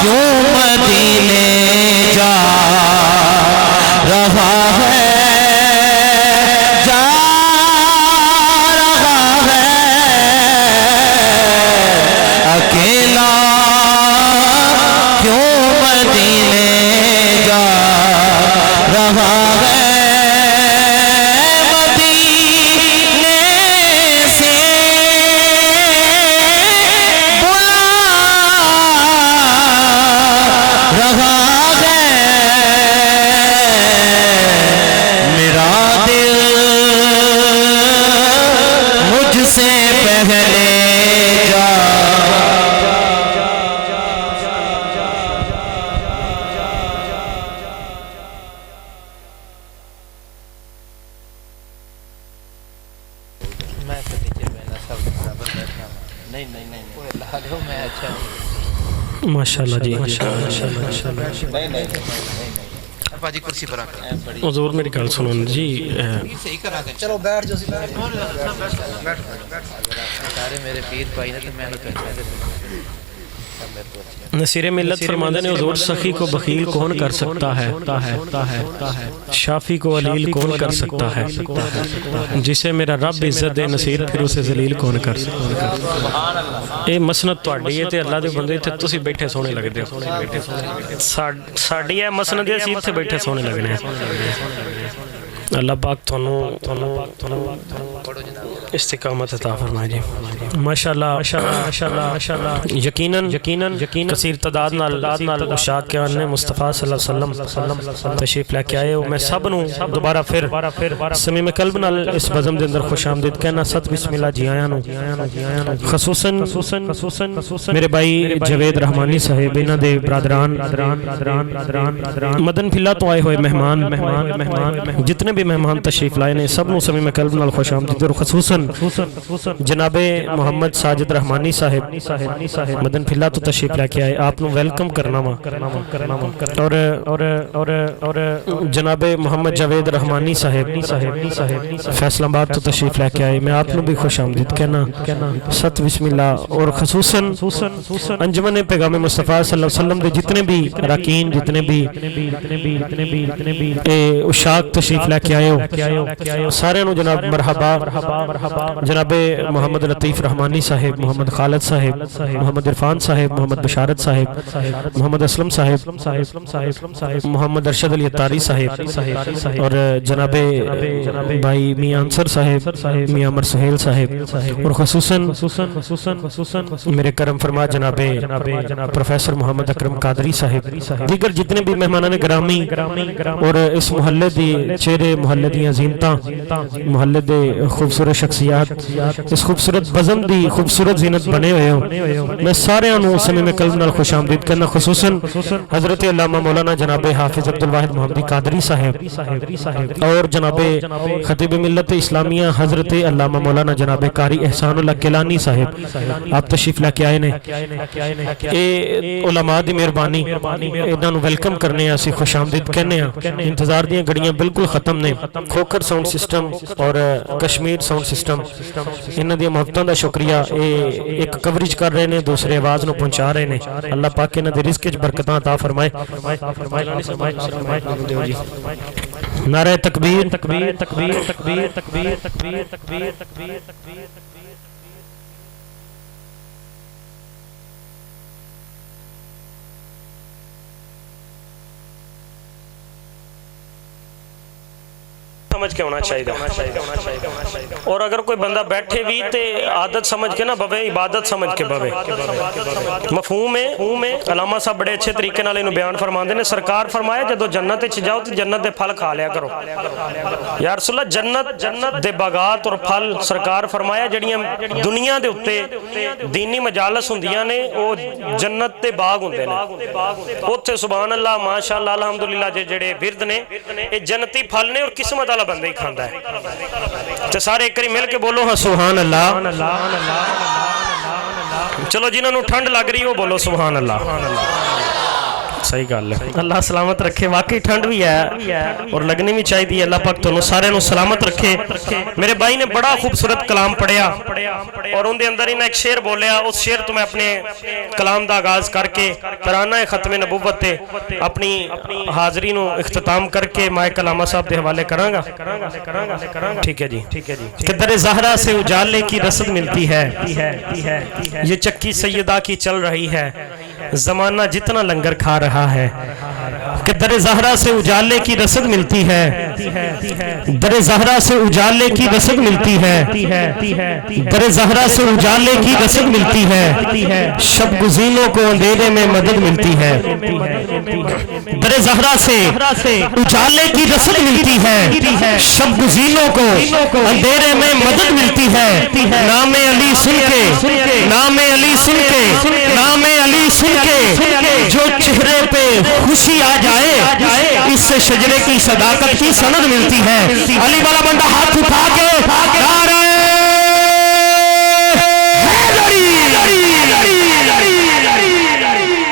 کیوں مدینے جا رہا ہے جا رہا ہے اکیلا کیوں مدینے جا رہا ہے مدینے سے رہا ہے میرا دل مجھ سے پہلے جا ماشاءاللہ جی باجی کرسی پر آ کر حضور میری گل سنو جی صحیح کرا دیں چلو بیٹھ جو سارے میرے پیر بھائی نے تو میں نے نصیر ملت فرماندے نے حضور سخی کو بخیل کون کر سکتا ہے شافی کو علیل کون کر سکتا ہے جسے میرا رب عزت دے نصیر پھر اسے ذلیل کون کر سکتا ہے اے مسند تہاڈی ہے تے اللہ دے بندے تے تسی بیٹھے سونے لگدے ہو ساڈی ہے مسند اسی تے بیٹھے سونے لگنے اللہ پاک تھانوں استقامت عطا فرمائے جی ماشاءاللہ یقیناً کثیر تعداد نال اشاق کے آنے مصطفیٰ صلی اللہ علیہ وسلم تشریف لے کے آئے ہو میں سب نو دوبارہ پھر سمیم قلب نال اس بزم دے اندر خوش آمدید کہنا ست بسم اللہ جی آیا نو خصوصاً میرے بھائی جوید رحمانی صاحب انہاں دے برادران مدن پھلا تو آئے ہوئے مہمان جتنے بھی مہمان تشریف لائے نے سب نو سمیم قلب نال خوش آمدید اور خصوصاً جناب محمد ساجد رحمانی صاحب مدن پھلا تو تشریف لے کے آئے آپ نو ویلکم کرنا اور جناب محمد جوید رحمانی صاحب فیصل آباد تو تشریف لے کے آئے میں آپ نو بھی خوش آمدید کہنا ست بسم اللہ اور خصوصاً انجمن پیغام مصطفیٰ صلی اللہ علیہ وسلم دے جتنے بھی اراکین جتنے بھی اشاق تشریف لے کے آئے ہو سارے نو جناب مرحبا جناب محمد لطیف رحمانی صاحب محمد خالد صاحب محمد عرفان صاحب محمد بشارت صاحب محمد اسلم صاحب محمد ارشد علی اتاری صاحب اور جناب بھائی میاں انصر صاحب میاں عمر سہیل صاحب اور خصوصاً میرے کرم فرما جناب پروفیسر محمد اکرم قادری صاحب دیگر جتنے بھی مہمانان گرامی اور اس محلے دی چہرے محلے دی زینتاں محلے دے خوبصورت شخصیات اس خوبصورت بزم دی خوبصورت زینت بنے ہوئے ہو میں سارے انو سمیم قلب نال خوش آمدید کرنا خصوصاً حضرت علامہ مولانا جناب حافظ عبدالواحد محمدی قادری صاحب اور جناب خطیب ملت اسلامیہ حضرت علامہ مولانا جناب قاری احسان اللہ کیلانی صاحب آپ تشریف لے کے آئے نے اے علماء دی مہربانی انہاں نو ویلکم کرنے اسی خوش آمدید کہنے ہیں انتظار دیاں گھڑیاں بالکل ختم نے کھوکر ساؤنڈ سسٹم اور کشمیر ساؤنڈ سسٹم انہاں دی محبتاں دا شکریہ ایک کوریج کر رہے نے دوسرے آواز نو پہنچا رہے نے اللہ پاک انہاں دے رزق وچ برکتاں عطا فرمائے نعرہ تکبیر تکبیر تکبیر تکبیر تکبیر تکبیر تکبیر تکبیر سمجھ کے ہونا چاہیے اور اگر کوئی بندہ بیٹھے بھی تے عادت سمجھ کے نہ بوے عبادت سمجھ کے بوے مفہوم ہے علامہ صاحب بڑے اچھے طریقے نال انہوں بیان فرماندے نے سرکار فرمایا جدو جنت وچ جاؤ تے جنت دے پھل کھا لیا کرو یا رسول اللہ جنت دے باغات اور پھل سرکار فرمایا جڑیاں دنیا دے اوتے دینی مجالس ہوندیاں نے او جنت تے باغ ہوندے نے اوتھے سبحان اللہ ماشاءاللہ الحمدللہ جڑے ورد نے اے جنتی پھل نے اور قسمت والا بندہ ہی کھاندا ہے تے سارے ایک کری مل کے بولو ہاں سبحان اللہ چلو جنہاں نو ٹھنڈ لگ رہی ہو بولو سبحان اللہ صحیح گل ہے اللہ سلامت رکھے واقعی ٹھنڈ بھی ہے اور لگنی بھی چاہیے اللہ پاک تانوں سارے نو سلامت رکھے میرے بھائی نے بڑا خوبصورت کلام پڑھیا اور ان دے اندر انہیں ایک شعر بولیا اس شعر تو میں اپنے کلام دا آغاز کر کے ترانہ ختم نبوت تے اپنی حاضری نو اختتام کر کے مائک علامہ صاحب دے حوالے کراں گا ٹھیک ہے جی کہ در زہرا سے اجالے کی رسد ملتی ہے یہ چکی سیدہ کی چل رہی ہے زمانہ جتنا لنگر کھا رہا ہے کہ در زہرا سے اجالے کی رسد ملتی ہے در زہرا سے اجالے کی رسد ملتی ہے در زہرا سے اجالے کی رسد ملتی ہے شب گزینوں کو اندھیرے میں مدد ملتی ہے در زہرا سے اجالے کی رسد ملتی ہے شب گزینوں کو اندھیرے میں مدد ملتی ہے نام علی سن کے نام علی سن کے نام علی سن کے جو چہرے پہ خوشی آ جائے اس سے شجرے کی صداقت کی سند ملتی ہے علی والا بندہ ہاتھ اٹھا کے نعرہ حیدری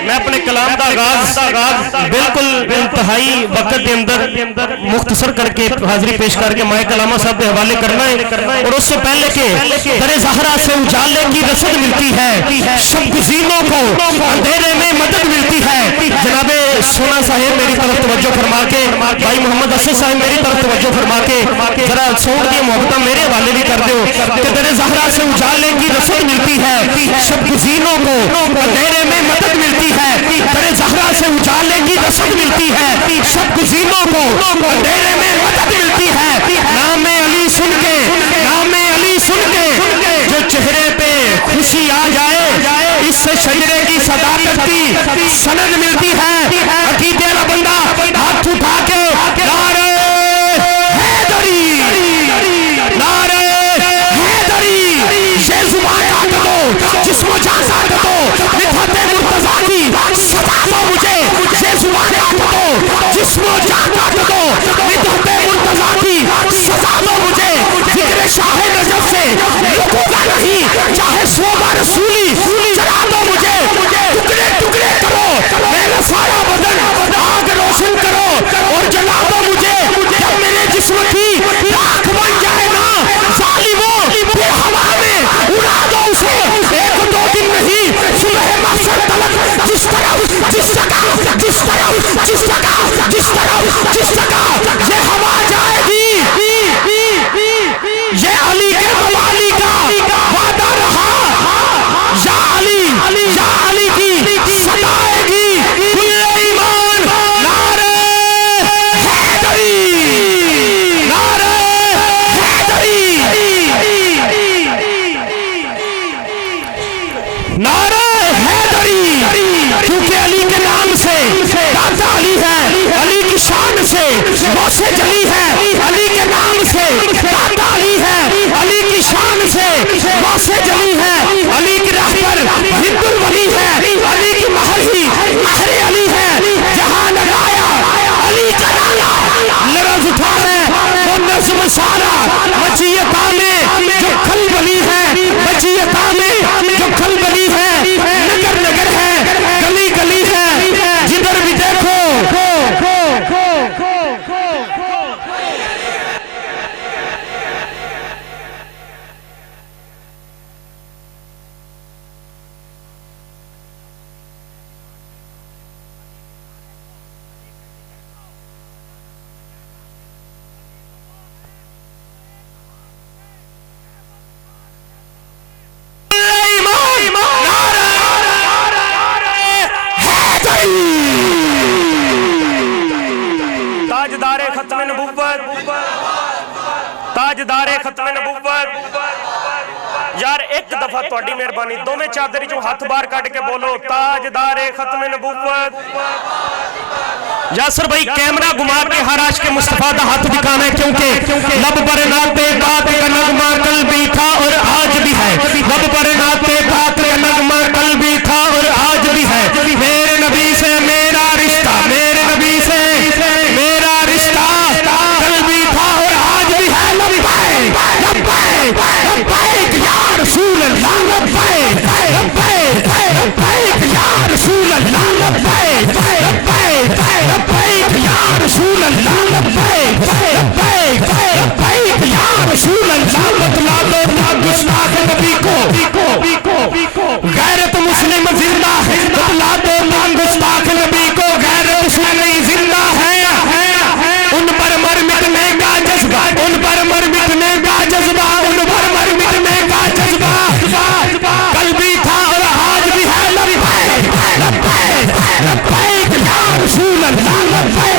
میں اپنے کلام دا آغاز بالکل انتہائی وقت دے اندر مختصر کر کے حاضری پیش کر کے مائک علامہ صاحب کے حوالے کرنا ہے، اور اس سے پہلے کہ در زہرا سے اجالے کی رسد ملتی ہے، شب گزینوں کو اندھیرے میں مدد ملتی ہے۔ جناب سونا صاحب میری طرف توجہ فرما کے، بھائی محمد اسد صاحب میری طرف توجہ فرما کے ذرا سونڈ کی محبتہ میرے حوالے بھی کر دو کہ در زہرا سے اجالے کی رسد ملتی ہے، شب گزینوں کو اندھیرے میں مدد ملتی ہے، در زہرا سے اجالے کی رسد ملتی ہے، شب گزینوں کو اندھیرے میں مدد ملتی ہے۔ نام علی سن کے، نام علی سن کے جو چہرے پہ خوشی آ جائے، اس سے شجرے کی صداقت کی سند ملتی ہے۔ عقیدے والا بندہ ہاتھ اٹھا کے نعرہ حیدری، نعرہ حیدری، یہ زبان کاٹ دو، جسم و جان کاٹ دو، مدحت مرتضیٰ کی سزا دو مجھے، یہ زبان کاٹ دو، جسم و جان کاٹ دو، مدحت مرتضیٰ کی سزا دو مجھے، ذکر شاہ نجف سے رکو گا نہیں، چاہے صوبہ رسولی چلا دو مجھے، ٹکڑے ٹکڑے کرو میرا سارا بدن، آگ روشن کرو اور جلا دو مجھے، جب میرے جسم کی راکھ بن جائے نا ظالموں، پھر ہوا میں اڑا دو اسے، ایک دو دن نہیں، صبح محشر تلک، جس طرح جس جگہ جس طرح جس جگہ جس طرح جس جگہ یہ ہوا جائے گی، یہ علی کے موالی کا وعدہ رہا، یا علی کی ستائے گی کل ایمان، نعرہ حیدری، نعرہ حیدری، نعرہ حیدری، کیونکہ علی کے نام سے داتا علی ہے، علی کی شان سے غوث جلی ہے، علی کے نام سے داتا علی ہے، علی کی شان سے غوث جلی ہے، علی کی راہ پر ہند الولی ہے، علی کی مہر ہی مہر علی ہے، جہاں لگایا علی کا نعرہ لرز اٹھا ہے وہ نظم سارا، مچیتا میں جو کھل بلی ہے، مچیتا میں جو کھل بلی ہے، نگر نگر ہے، گلی گلی ہے، جدھر بھی دیکھو تاجدار ختم نبوت، تاجدار ختم نبوت، یار ایک دفعہ توڑی مہربانی دو میں چادری جو ہاتھ بار کٹ کے بولو تاجدار ختم نبوت۔ یاسر بھائی کیمرہ گھما کے ہر عاشق مصطفیٰ دا ہاتھ دکھانا ہے، کیونکہ لب پر ناتے پاک کا نغمہ کل بھی تھا اور آج بھی ہے، لب پر ناتے پاک کا نغمہ کل بھی تھا اور آج بھی ہے، میرے نبی سے میرا رشتہ، میرے نبی سے میرا رشتہ کل بھی تھا اور آج بھی ہے، لبیک لبیک لبیک یا رسول اللہ، لبیک لبیک لبیک یا رسول اللہ، لبیک لبیک لبیک یا رسول اللہ، لبیک لبیک لبیک یا رسول اللہ۔ بتلا دو گستاخ نبی کو غیرت مسلم زندہ ہے، بتلا دو گستاخ نبی کو غیرت سنی زندہ ہے، ان پر مر مٹنے کا جذبہ، ان پر مر مٹنے کا جذبہ، ان پر مر مٹنے کا جذبہ کل بھی تھا اور آج بھی ہے، لبیک لبیک لبیک یا رسول اللہ، لبیک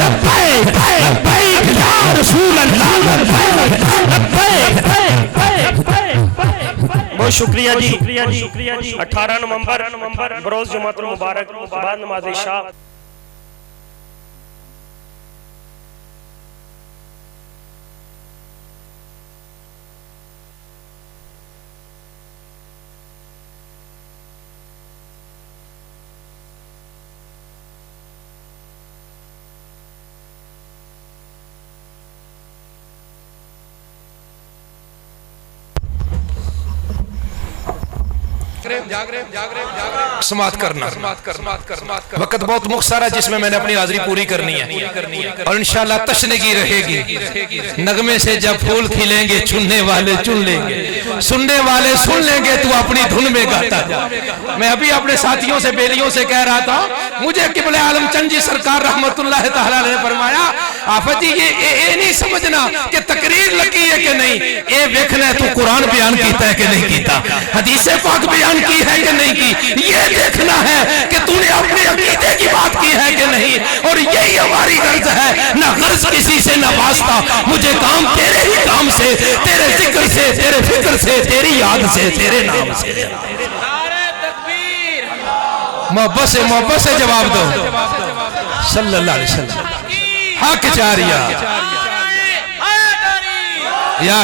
لبیک لبیک یا رسول اللہ، لبیک لبیک۔ بہت شکریہ جی، 18 نومبر بروز جمعۃ المبارک بعد نماز عشاء۔ سماعت کرنا. وقت بہت مختصر ہے جس میں نے اپنی حاضری پوری کرنی ہے اور انشاءاللہ تشنگی رہے گی. نغمے سے جب پھول کھلیں گے چننے والے چن لیں گے, سننے والے سن لیں گے, تو اپنی دھن میں گاتا جا. میں ابھی اپنے ساتھیوں سے بیلیوں سے کہہ رہا تھا, مجھے قبلہ عالم چند جی سرکار رحمت اللہ تعالیٰ نے فرمایا, آفت جی یہ نہیں سمجھنا کہ تقریر لگی ہے کہ نہیں, یہ دیکھنا ہے تو قرآن بیان کیتا ہے کہ نہیں کیتا, حدیث پاک بیان کی ہے کہ نہیں کی, یہ دیکھنا ہے کہ تو نے اپنے عقیدے کی بات کی ہے کہ نہیں. اور یہی ہماری غرض ہے, نہ غرض کسی سے نہ واسطہ, مجھے کام تیرے ہی کام سے, تیرے ذکر سے, تیرے فکر سے, تیری یاد سے, تیرے نام سے. محبت سے جواب دو. صلی اللہ علیہ وسلم حق چاریا یا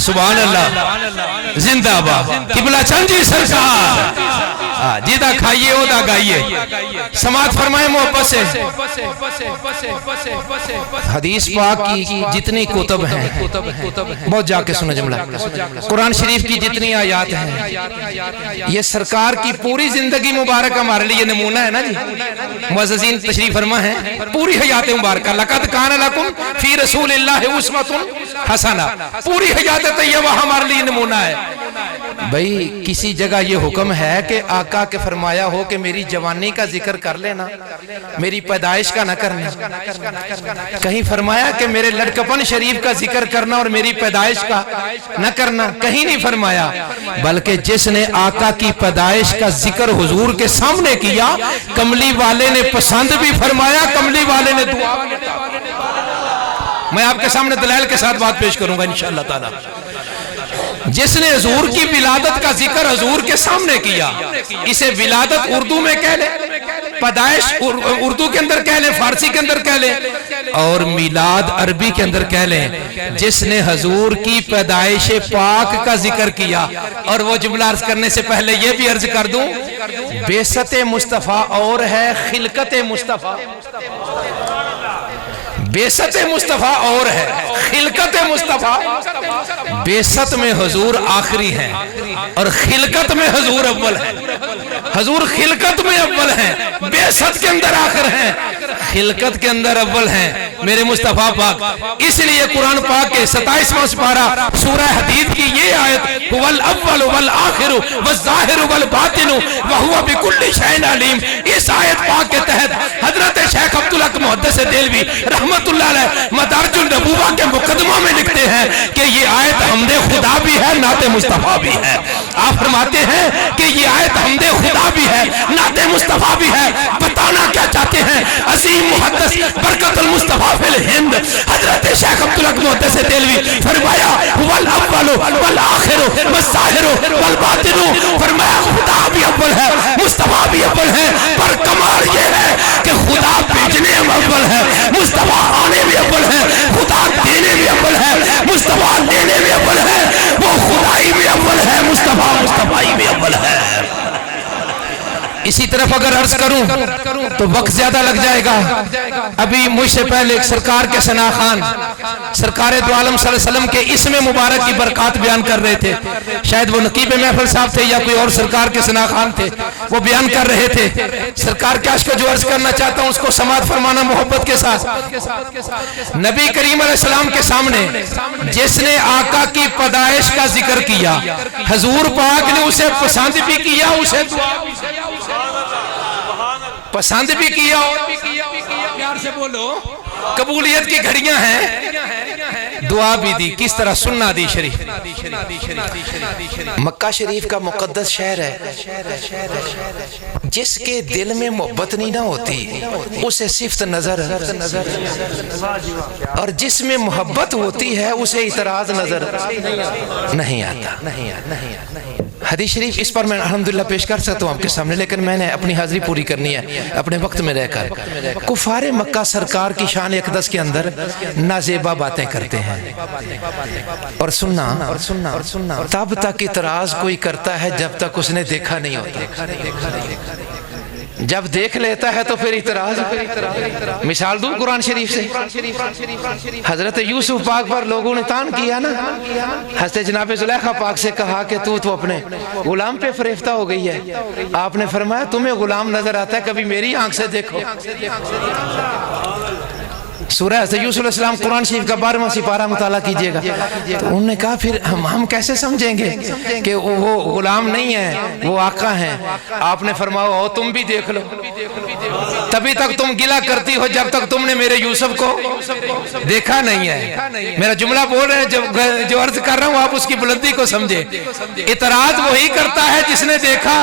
سبحان اللہ زندہ باد قبلہ چند جی سرکار جیدہ کھائیے ہو دا گائیے. سماعت فرمائے محبت سے. حدیث پاک کی جتنی کتب ہیں بہت جا کے سنو جملہ, قرآن شریف کی جتنی آیات ہیں, یہ سرکار کی پوری زندگی مبارک ہمارے لیے نمونہ ہے نا جی. معززین تشریف فرما ہے پوری حیات مبارکہ, لقد کان لکم فی رسول اللہ اسوۃ حسنہ, پوری حیات طیبہ ہمارے لیے نمونہ ہے. بھئی کسی جگہ یہ حکم ہے کہ آقا کے فرمایا ہو کہ میری جوانی کا ذکر کر لینا, میری پیدائش کا نہ کرنا. کہیں فرمایا کہ میرے لڑکپن شریف کا ذکر کرنا اور میری پیدائش کا نہ کرنا, کہیں نہیں فرمایا. بلکہ جس نے آقا کی پیدائش کا ذکر حضور کے سامنے کیا, کملی والے نے پسند بھی فرمایا, کملی والے نے دعا. میں آپ کے سامنے دلائل کے ساتھ بات پیش کروں گا انشاءاللہ تعالی. جس نے حضور کی ولادت کا ذکر حضور کے سامنے کیا, اسے ولادت اردو میں کہہ لیں, پیدائش اردو کے اندر کہہ لیں, فارسی کے اندر کہہ لیں, اور میلاد عربی کے اندر کہہ لیں. جس نے حضور کی پیدائش پاک کا ذکر کیا, اور وہ جملہ عرض کرنے سے پہلے یہ بھی عرض کر دوں, بعثت مصطفیٰ اور ہے خلقت مصطفیٰ. بعثت مصطفیٰ اور ہے خلقت مصطفیٰ. بعثت میں حضور آخری ہیں اور خلقت میں حضور اول ہیں. حضور خلقت میں اول ہیں, بعثت کے اندر آخر ہیں, خلقت کے اندر اول ہیں میرے مصطفیٰ پاک. اس لیے قرآن پاک کے 27واں سپارہ سورہ حدید کی یہ آیت هو الاول والآخر والظاہر والباطن وهو بكل شيء علیم, اس آیت پاک کے تحت حضرت شیخ عبدالحق محدث دہلوی رحمت اللہ علیہ مدارج النبوہ کے مقدمہ میں لکھتے ہیں کہ یہ آیت حمد خدا بھی ہے, نعت مصطفیٰ بھی ہے. آپ فرماتے ہیں کہ یہ آیت حمد خدا بھی ہے, نعت مصطفیٰ بھی ہے. بتانا کیا چاہتے ہیں عظیم محدث برکت المصطفیٰ فی الہند حضرت شیخ عبدالحق محدث دہلوی فرمایا هو الاول والآخر والظاہر والباطن, فرمایا خدا بھی اول ہے, مصطفیٰ بھی اول ہے, پر کمال یہ ہے کہ خدا بھیجنے میں اول ہے, مصطفیٰ آنے میں اول ہے, خدا دینے میں اول ہے, مصطفیٰ لینے میں اول ہے, وہ خدائی میں اول ہے, مصطفیٰ میں اول ہے. اسی طرف اگر عرض کروں تو وقت زیادہ لگ جائے گا. ابھی مجھ سے پہلے ایک سرکار کے ثنا خان سرکار دو عالم صلی اللہ علیہ وسلم کے اسم مبارک کی برکات بیان کر رہے تھے. شاید وہ نقیب محفل صاحب تھے یا کوئی اور سرکار کے ثنا خان تھے, وہ بیان کر رہے تھے. سرکار کے عشق کو جو عرض کرنا چاہتا ہوں اس کو سماعت فرمانا محبت کے ساتھ. نبی کریم علیہ السلام کے سامنے جس نے آقا کی پیدائش کا ذکر کیا, حضور پاک نے اسے پسند بھی کیا, اسے دعا پسند بھی کیا, اور پیار سے بولو قبولیت کی گھڑیاں ہیں, دعا بھی دی. کس طرح سننا دی شریف. مکہ شریف کا مقدس شہر ہے, جس کے دل میں محبت نہیں نہ ہوتی اسے صفت نظر, اور جس میں محبت ہوتی ہے اسے اعتراض نظر نہیں آتا. حدیث شریف اس پر میں الحمدللہ پیش کر سکتا ہوں آپ کے سامنے, لیکن میں نے اپنی حاضری پوری کرنی ہے اپنے وقت میں رہ کر. کفار مکہ سرکار کی شان اقدس کے اندر نازیبا باتیں کرتے ہیں, اور سننا تب تک اعتراض کوئی کرتا ہے جب تک اس نے دیکھا نہیں ہوتا. جب دیکھ لیتا ہے تو پھر اعتراض. مثال دوں قرآن شریف سے. حضرت یوسف پاک پر لوگوں نے تان کیا نا. حضرت جناب زلیخا پاک سے کہا کہ تو اپنے غلام پہ فریفتہ ہو گئی ہے. آپ نے فرمایا تمہیں غلام نظر آتا ہے, کبھی میری آنکھ سے دیکھو. سورہ حضرت یوسف علیہ السلام قرآن شریف کا 12واں سپارہ مطالعہ کیجئے گا. تو انہوں نے کہا پھر ہم کیسے سمجھیں گے کہ وہ غلام نہیں ہے, وہ آقا ہیں. آپ نے فرمایا تم بھی دیکھ لو. تبھی تک تم گلہ کرتی ہو جب تک تم نے میرے یوسف کو دیکھا نہیں ہے. میرا جملہ بول رہے ہیں, جو عرض کر رہا ہوں آپ اس کی بلندی کو سمجھے. اعتراض وہی کرتا ہے جس نے دیکھا,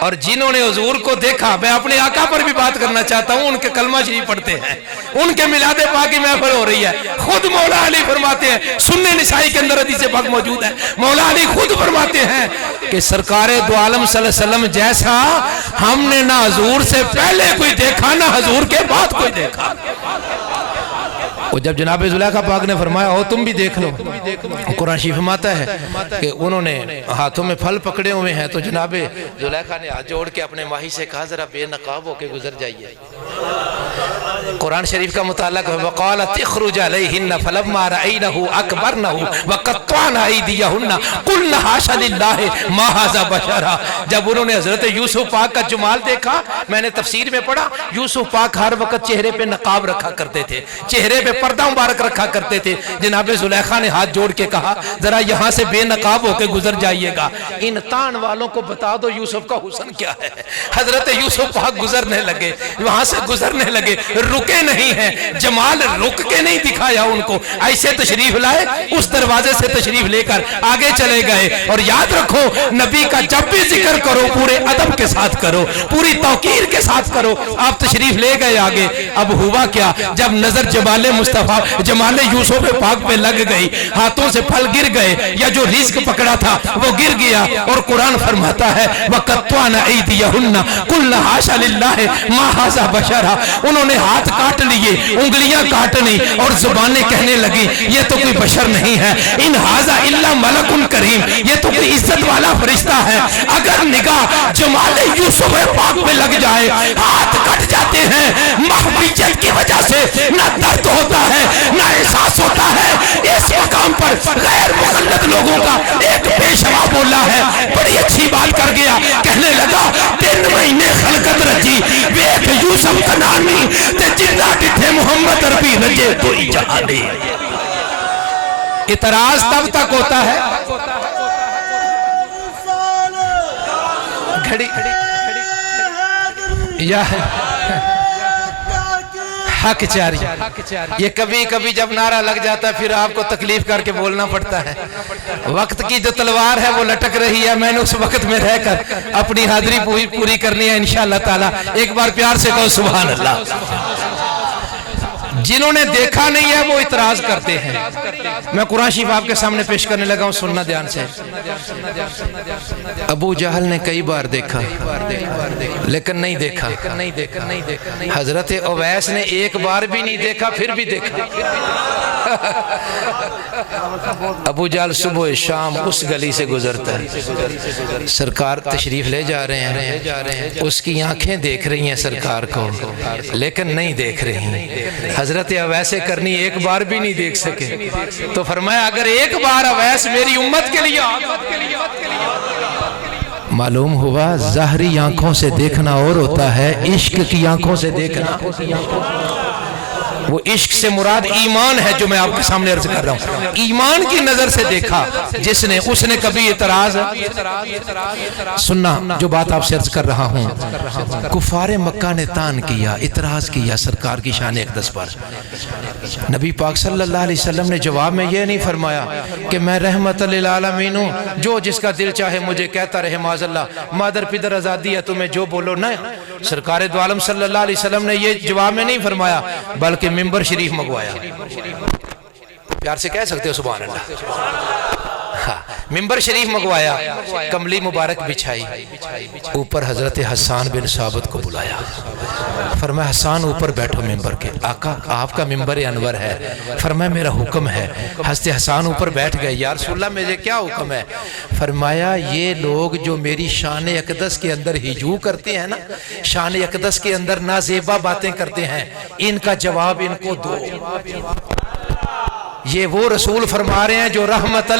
اور جنہوں نے حضور کو دیکھا. میں اپنے آقا پر بھی بات کرنا چاہتا ہوں, ان کے کلمہ شریف پڑھتے ہیں, ان کے میلاد پاک کی محفل ہو رہی ہے. خود مولا علی فرماتے ہیں, سنن نسائی کے اندر حدیث پاک موجود ہے, مولا علی خود فرماتے ہیں کہ سرکار دو عالم صلی اللہ علیہ وسلم جیسا ہم نے نہ حضور سے پہلے کوئی دیکھا نہ حضور کے بعد کوئی دیکھا. اور جب جناب زلیخا پاک نے فرمایا تم بھی دیکھ لو, قرآن شریف میں آتا ہے کہ انہوں نے ہاتھوں میں پھل پکڑے ہوئے ہیں, تو جناب زلیخا نے ہاتھ جوڑ کے اپنے ماہی سے کہا ذرا بے نقاب ہو کے گزر جائیے. قرآن شریف کا مطالعہ کہ وَقَالَتْ اخْرُجْ عَلَيْهِنَّ فَلَمَّا رَأَيْنَهُ أَكْبَرْنَهُ وَقَطَّعْنَ أَيْدِيَهُنَّ قُلْنَ حَاشَ لِلَّهِ مَا هَذَا بَشَرًا. جب انہوں نے حضرت یوسف پاک کا جمال دیکھا, میں نے تفسیر میں پڑھا, یوسف پاک ہر وقت چہرے پہ نقاب رکھا کرتے تھے, چہرے پہ پردہ مبارک رکھا کرتے تھے. جناب زلیخا نے ہاتھ جوڑ کے کہا ذرا یہاں سے بے نقاب ہو کے گزر جائیے گا. ان تان والوں کو بتا دو یوسف کا حسن کیا ہے. حضرت یوسف پاک گزرنے لگے, وہاں سے گزرنے لگے, رکے نہیں ہیں. جمال رک کے نہیں دکھایا ان کو, ایسے تشریف لائے, اس دروازے سے تشریف لے کر آگے چلے گئے. اور یاد رکھو نبی کا جب بھی ذکر کرو پورے ادب کے ساتھ کرو, پوری توقیر کے ساتھ کرو. آپ تشریف لے گئے آگے. اب ہوا کیا, جب نظر جمال مصطفیٰ جمال یوسف پاک پہ لگ گئی, ہاتھوں سے پھل گر گئے, یا جو رزق پکڑا تھا وہ گر گیا. اور قرآن فرماتا ہے وَقَطَّعْنَ أَيْدِيَهُنَّ قُلْنَ حَاشَ لِلَّهِ مَا هَذَا بَشَرًا. انہوں نے ہاتھ کاٹ لیے, انگلیاں کاٹنی, اور زبانیں کہنے لگی یہ تو کوئی بشر نہیں ہے, ان هَذَا إِلَّا مَلَكٌ کریم, یہ تو کوئی عزت والا فرشتہ ہے. اگر نگاہ جمال یوسف پاک پہ لگ جائے, ہاتھ کٹ جاتے ہیں. محبوبیت کی وجہ سے نہ درد ہوتا ہے نہ احساس ہوتا ہے. اس مقام پر غیر مقلد لوگوں کا ایک پیشوا بولا ہے, بڑی اچھی بات کر گیا. کہنے لگا 3 مہینے خلقت رجی ویک یوسف کنانی تے جنہ ڈٹھے محمد عربی رجے کوئی جہانی. اعتراض تب تک ہوتا ہے گھڑی یا حق جاری. یہ کبھی کبھی جب نعرہ لگ جاتا ہے پھر آپ کو تکلیف کر کے بولنا پڑتا ہے. وقت کی جو تلوار ہے وہ لٹک رہی ہے, میں نے اس وقت میں رہ کر اپنی حاضری پوری کرنی ہے انشاءاللہ تعالی. ایک بار پیار سے کہو سبحان اللہ. جنہوں نے دیکھا نہیں ہے وہ اعتراض کرتے ہیں. میں قرآن شریف آپ کے سامنے پیش کرنے لگا ہوں, سننا دھیان سے. ابو جہل نے کئی بار دیکھا لیکن نہیں دیکھا. حضرت اویس نے ایک بار بھی نہیں دیکھا پھر بھی دیکھا. ابو جہل صبح شام اس گلی سے گزرتا ہے, سرکار تشریف لے جا رہے ہیں, اس کی آنکھیں دیکھ رہی ہیں سرکار کو لیکن نہیں دیکھ رہی. حضرت اویس کرنی ایک بار بھی نہیں دیکھ سکے, تو فرمایا اگر ایک بار اویس میری امت کے لیے. معلوم ہوا ظاہری آنکھوں سے دیکھنا اور ہوتا ہے, عشق کی آنکھوں سے دیکھنا. وہ عشق سے مراد ایمان ہے جو میں آپ کے سامنے عرض کر رہا ہوں. ایمان کی نظر سے دیکھا جس نے, اس نے کبھی اعتراض سننا جو بات آپ سے عرض کر رہا ہوں. کفار مکہ نے تان کیا, اعتراض کیا سرکار کی شان اقدس پر. نبی پاک صلی اللہ علیہ وسلم نے جواب میں یہ نہیں فرمایا کہ میں رحمت للعالمین ہوں, جو جس کا دل چاہے مجھے کہتا رہے معاذ اللہ, مادر پدر آزادی ہے تمہیں جو بولو. نہ, سرکار دو عالم صلی اللہ علیہ وسلم نے یہ جواب میں نہیں فرمایا بلکہ منبر شریف منگوایا. پیار سے کہہ سکتے ہو سبحان اللہ. منبر شریف منگوایا, کملی مبارک بچھائی, اوپر حضرت حسان بن ثابت کو بلایا. فرمایا حسان اوپر بیٹھو ممبر کے. آقا آپ کا ممبر انور ہے. فرمایا میرا حکم ہے. حضرت حسان اوپر بیٹھ گئے. یا رسول اللہ مجھے کیا حکم ہے؟ فرمایا یہ لوگ جو میری شان اقدس کے اندر ہجو کرتے ہیں نا، شان اقدس کے اندر نازیبا باتیں کرتے ہیں، ان کا جواب ان کو دو. یہ وہ رسول فرما رہے ہیں جو رحمت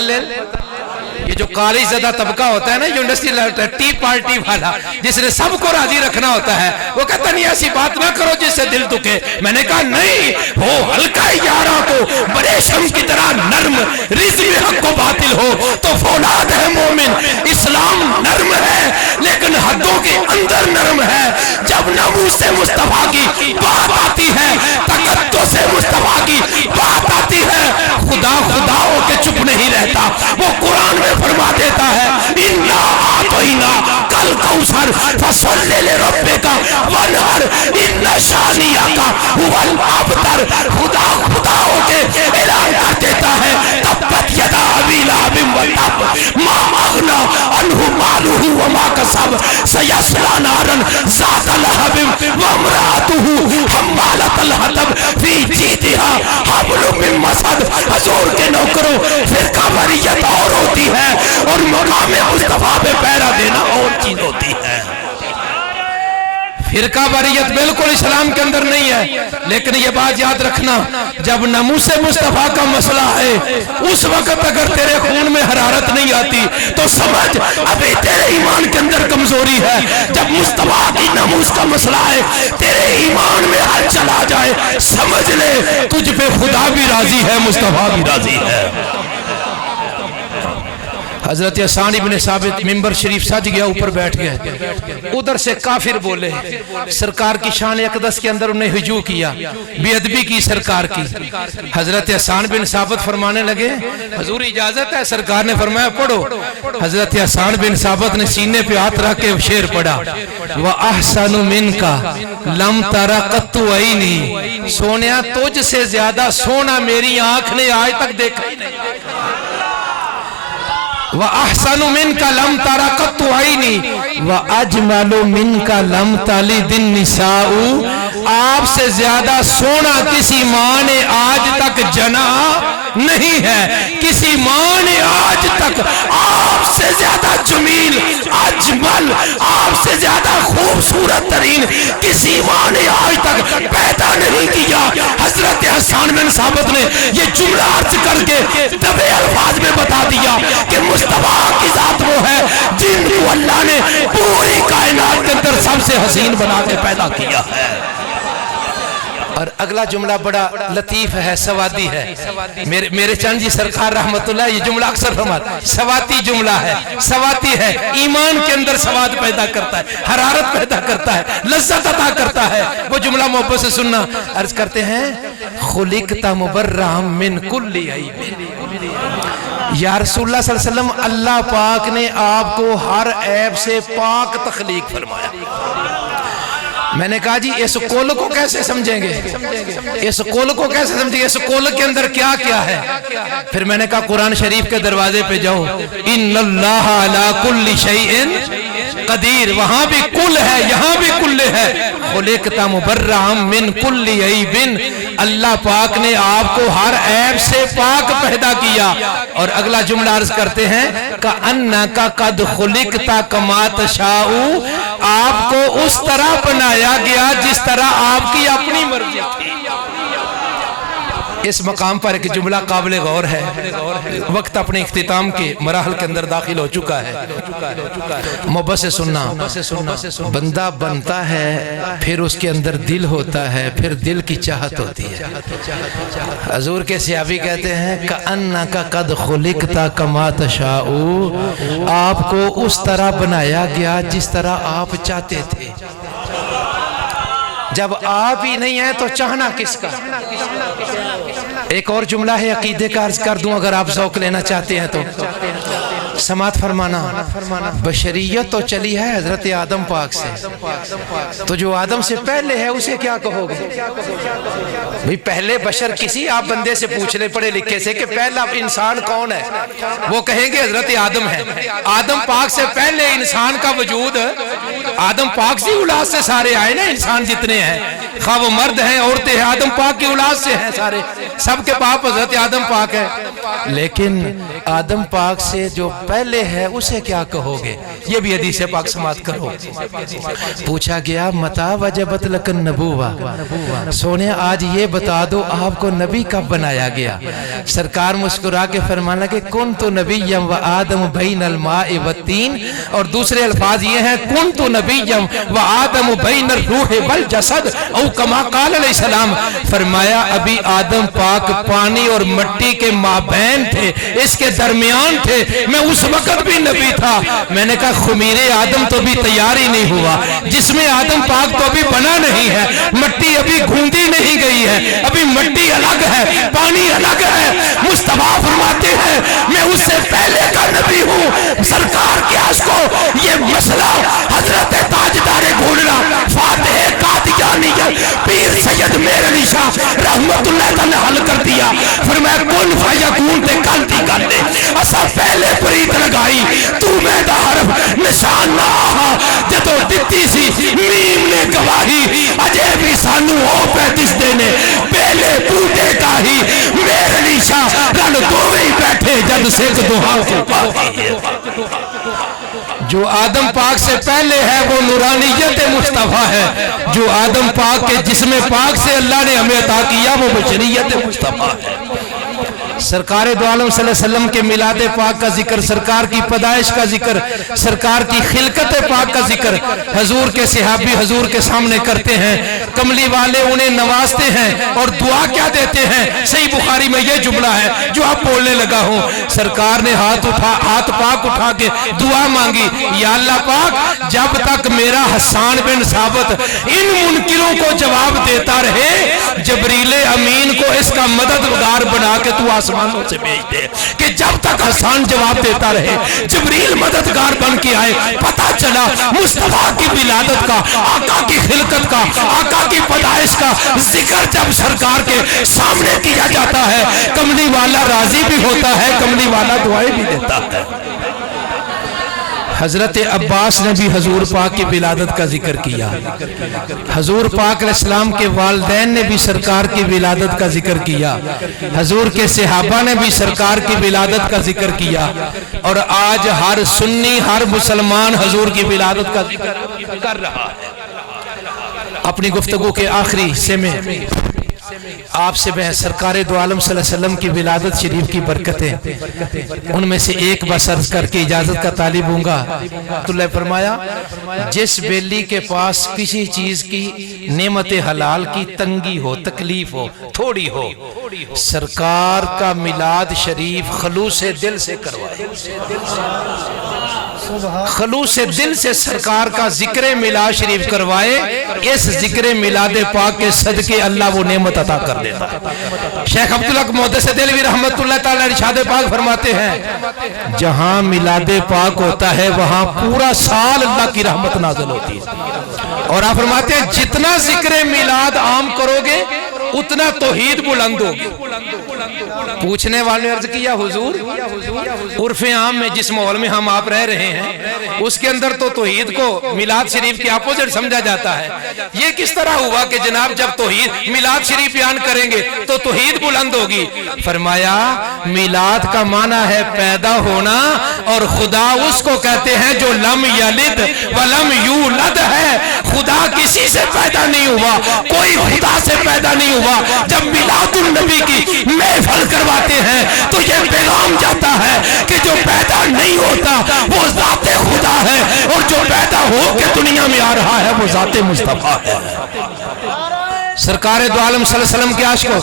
یہ جو کالج زدہ طبقہ ہوتا ہے نا، جو انڈسٹری ٹی پارٹی والا، جس نے سب کو راضی رکھنا ہوتا ہے، وہ کہتا نہیں ایسی بات نہ کرو جس سے دل دکھے. میں نے کہا نہیں، وہ ہلکا یارہ کو بڑے شم کی طرح نرم، رزق حق کو باطل ہو تو فولاد ہے مومن. اسلام نرم ہے لیکن حدوں کے اندر نرم ہے. جب ناموس سے مصطفیٰ کی بات آتی ہے، تقدس سے مصطفیٰ کی بات آتی ہے، خدا خدا ہو کے چپ نہیں رہتا. وہ قرآن میں فرما دیتا ہے اِنَّا آتَيْنَا کل کوثر فصل لربک وانحر اِنَّ شانئک هُوَ الْأَبْتَرُ. خدا خدا ہو کے اعلان کر دیتا ہے تبت یدا ابی لہب وتب ما اغنی عنہ مالہ وما کسب سیصلی نارا ذات لہب وامرأتہ حمالۃ الحطب فی جیدہا حبل من مسد. حضور کے نوکروں، فرقہ واریت اور ہوتی ہے اور مقام مصطفیٰ پہ پیرا دینا اور چیز ہوتی ہے. فرقہ واریت بالکل اسلام کے اندر نہیں ہے. لیکن یہ بات یاد رکھنا، جب ناموس مصطفیٰ کا مسئلہ ہے، اس وقت اگر تیرے خون میں حرارت نہیں آتی تو سمجھ ابھی تیرے ایمان کے اندر کمزوری ہے. جب مصطفیٰ کی ناموس کا مسئلہ ہے، تیرے ایمان میں حل چلا جائے، سمجھ لے تجھ پہ خدا بھی راضی ہے، مصطفیٰ بھی راضی ہے. حضرت حسان ابن ثابت ممبر شریف سج گیا، اوپر بیٹھ گئے. ادھر سے کافر بولے، سرکار کی شان اقدس کے اندر انہیں ہجوم کیا، بے ادبی کی سرکار کی. حضرت حسان بن ثابت فرمانے لگے حضور اجازت ہے؟ سرکار نے فرمایا پڑھو. حضرت حسان بن ثابت نے سینے پہ ہاتھ رکھ کے شعر پڑھا وَأَحْسَنُ مِنْكَ لَمْ تَرَ قَطُّ عَيْنِي. سونیا تجھ سے زیادہ سونا میری آنکھ نے آج تک دیکھا ہی نہیں. وَأَحْسَنُ مِنْكَ لَمْ تَرَ قَطُّ عَيْنِي وَأَجْمَلُ مِنْكَ لَمْ تَلِدِ النِّسَاءُ. آپ سے زیادہ سونا کسی ماں نے آج تک جنا نہیں ہے. کسی ماں نے آج تک آپ سے زیادہ جمیل، اجمل، آپ سے زیادہ خوبصورت ترین کسی ماں نے آج تک پیدا نہیں کیا. حضرت حسان بن ثابت نے یہ جملہ عرض کر کے دبے الفاظ میں بتا دیا کہ مصطفیٰ کی ذات وہ ہے جن کو اللہ نے پوری کائنات کے اندر سب سے حسین بنا کے پیدا کیا ہے. اور اگلا جملہ بڑا لطیف ہے، سوادی ہے. میرے چند جی سرکار رحمت اللہ یہ جملہ اکثر فرماتے، سواتی جملہ ہے، سواتی ہے، ایمان کے اندر سواد پیدا کرتا ہے، حرارت پیدا کرتا ہے، لذت عطا کرتا ہے. وہ جملہ محبت سے سننا. عرض کرتے ہیں خلقت مبرئا من کل عیب. یا رسول اللہ صلی اللہ علیہ وسلم، اللہ پاک نے آپ کو ہر عیب سے پاک تخلیق فرمایا. میں نے کہا جی اس قول کو کیسے سمجھیں گے، اس قول کو کیسے سمجھیں گے، اس قول کے اندر کیا کیا ہے؟ پھر میں نے کہا قرآن شریف کے دروازے پہ جاؤ، ان اللہ علی کل شیء قدیر. وہاں بھی کل ہے، یہاں بھی کل ہے. خلقت مبرئا من کل عیب. اللہ پاک نے آپ کو ہر عیب سے پاک پیدا کیا. اور اگلا جملہ عرض کرتے ہیں کأنک قد خلقت کما تشاء. آپ کو اس طرح بنایا گیا جس طرح آپ کی اپنی مرضی تھی. اس مقام پر ایک جملہ قابل غور ہے. وقت اپنے اختتام کے مراحل کے اندر داخل ہو چکا ہے. محبت سے سننا، بندہ بنتا ہے پھر اس کے اندر دل ہوتا ہے، پھر دل کی چاہت ہوتی ہے. حضور کے صحابی کہتے ہیں کأنک قد خلقت کما تشاء. آپ کو اس طرح بنایا گیا جس طرح آپ چاہتے تھے. جب آپ ہی نہیں ہیں تو چاہنا کس کا؟ ایک اور جملہ ہے عقیدے کا عرض کر دوں اگر آپ ذوق لینا چاہتے ہیں تو. سماعت فرمانا، بشریت تو چلی ہے حضرت آدم پاک سے، تو جو آدم سے پہلے ہے اسے کیا کہو گے؟ بھئی پہلے بشر کسی آپ بندے سے پوچھ لیں پڑھے لکھے سے کہ پہلا انسان کون ہے، وہ کہیں گے حضرت آدم ہے۔ آدم پاک سے پہلے انسان کا وجود، آدم پاک سے اولاد سے سارے آئے نا، انسان جتنے ہیں، خواہ وہ مرد ہیں عورتیں ہیں، آدم پاک کی اولاد سے ہیں سارے، سب کے باپ حضرت آدم پاک ہے۔ لیکن آدم پاک سے جو پہلے ہے اسے کیا کہو گے؟ یہ بھی حدیث پاک سماعت کرو۔ پوچھا گیا متا وجبت لکن نبوہ، سونے آج یہ بتا دو آپ کو نبی کب بنایا گیا؟ سرکار مسکرا کے فرمانا کہ کنت نبیم و آدم بین الماء والتین، اور دوسرے الفاظ یہ ہیں کنت نبیم و آدم بین الروح والجسد، او کما قال علیہ السلام، فرمایا ابھی آدم پاک پانی اور مٹی کے مابین تھے، اس کے درمیان تھے، میں اس وقت بھی نبی تھا۔ میں نے کہا خمیر آدم تو بھی تیار ہی نہیں ہوا، جس میں آدم پاک تو ابھی بنا نہیں ہے، مٹی ابھی گھوندی نہیں گئی ہے، ابھی مٹی الگ ہے، پانی الگ ہے۔ مصطفیٰ فرماتے ہیں میں اس سے پہلے کا نبی ہوں۔ سرکار کے عشق کو یہ مسئلہ حضرت تاجدار گھوڑنا فاتح قادیانی پیر سید میر علی شاہ رحمت اللہ تعالیٰ حل کر دیا، فرمایا کن فیکون تے کلتی کرنے اسا پہلے پریت لگائی تو میں دا حرف نشان نہ آہا جدو دتی سی میم نے گواہی اجے بھی سانو ہو پہ دس دینے پہلے بوٹے کا ہی میر علی شاہ رن دوویں ہی بیٹھے جد سکھ دوہاں کو باقی۔ جو آدم پاک سے پہلے ہے وہ نورانیت مصطفیٰ ہے، جو آدم پاک کے جسم پاک سے اللہ نے ہمیں عطا کیا وہ بشریت مصطفیٰ ہے۔ سرکار دو عالم صلی اللہ علیہ وسلم کے میلاد پاک کا ذکر، سرکار کی پیدائش کا ذکر، سرکار کی خلقت پاک کا ذکر حضور کے صحابی حضور کے سامنے کرتے ہیں، کملی والے انہیں نوازتے ہیں اور دعا کیا دیتے ہیں؟ صحیح بخاری میں یہ جملہ ہے جو آپ بولنے لگا ہوں، سرکار نے ہاتھ پاک اٹھا کے دعا مانگی، یا اللہ پاک جب تک میرا حسان بن ثابت ان منکروں کو جواب دیتا رہے، جبریل امین کو اس کا مددگار بنا کے تو آسمانوں سے بھیج دے کہ جب تک حسان جواب دیتا رہے جبریل مددگار بن کے آئے۔ پتہ چلا مصطفیٰ کی ولادت کا، آقا کی خلقت کا، آقا کی پیدائش کا ذکر جب سرکار کے سامنے کیا جاتا ہے کملی والا راضی بھی ہوتا ہے، کملی والا دعائیں بھی دیتا ہے۔ حضرت عباس نے بھی حضور پاک کی ولادت کا ذکر کیا، حضور پاک علیہ السلام کے والدین نے بھی سرکار کی ولادت کا ذکر کیا، حضور کے صحابہ نے بھی سرکار کی ولادت کا ذکر کیا، اور آج ہر سنی ہر مسلمان حضور کی ولادت کا ذکر کر رہا ہے۔ اپنی گفتگو کے آخری حصے میں آپ سے میں سرکار دو عالم صلی اللہ علیہ وسلم کی ولادت شریف کی برکتیں ان میں سے ایک بس عرض کر کے اجازت کا طالب ہوں گا۔ تو اللہ فرمایا جس بیلی کے پاس کسی چیز کی نعمت حلال کی تنگی ہو، تکلیف ہو، تھوڑی ہو، سرکار کا میلاد شریف خلوص دل سے کروائے، خلوص دل سے سرکار کا ذکر میلاد شریف کروائے، اس ذکر میلاد پاک کے صدقے اللہ وہ نعمت عطا کر دیتا ہے۔ شیخ عبدالحق محدث دہلوی رحمت اللہ تعالی ارشاد پاک فرماتے ہیں جہاں میلاد پاک ہوتا ہے وہاں پورا سال اللہ کی رحمت نازل ہوتی ہے، اور آپ فرماتے ہیں جتنا ذکر میلاد عام کرو گے اتنا توحید بلند ہوگی۔ پوچھنے والے عرض کیا حضور عرف عام میں جس ماحول میں ہم آپ رہ رہے ہیں اس کے اندر تو توحید کو میلاد شریف کے اپوزٹ سمجھا جاتا ہے، یہ کس طرح ہوا کہ جناب جب توحید میلاد شریف بیان کریں گے تو توحید بلند ہوگی؟ فرمایا میلاد کا معنی ہے پیدا ہونا، اور خدا اس کو کہتے ہیں جو لم یلد ولم یولد ہے، خدا کسی سے پیدا نہیں ہوا، کوئی خدا سے پیدا نہیں ہوا۔ جب میلاد النبی کی محفل کرواتے ہیں تو یہ پیغام جاتا ہے کہ جو پیدا نہیں ہوتا وہ ذات خدا ہے، اور جو پیدا ہو کے دنیا میں آ رہا ہے وہ ذات مصطفیٰ ہے۔ سرکار دو عالم صلی اللہ علیہ وسلم کے عاشقوں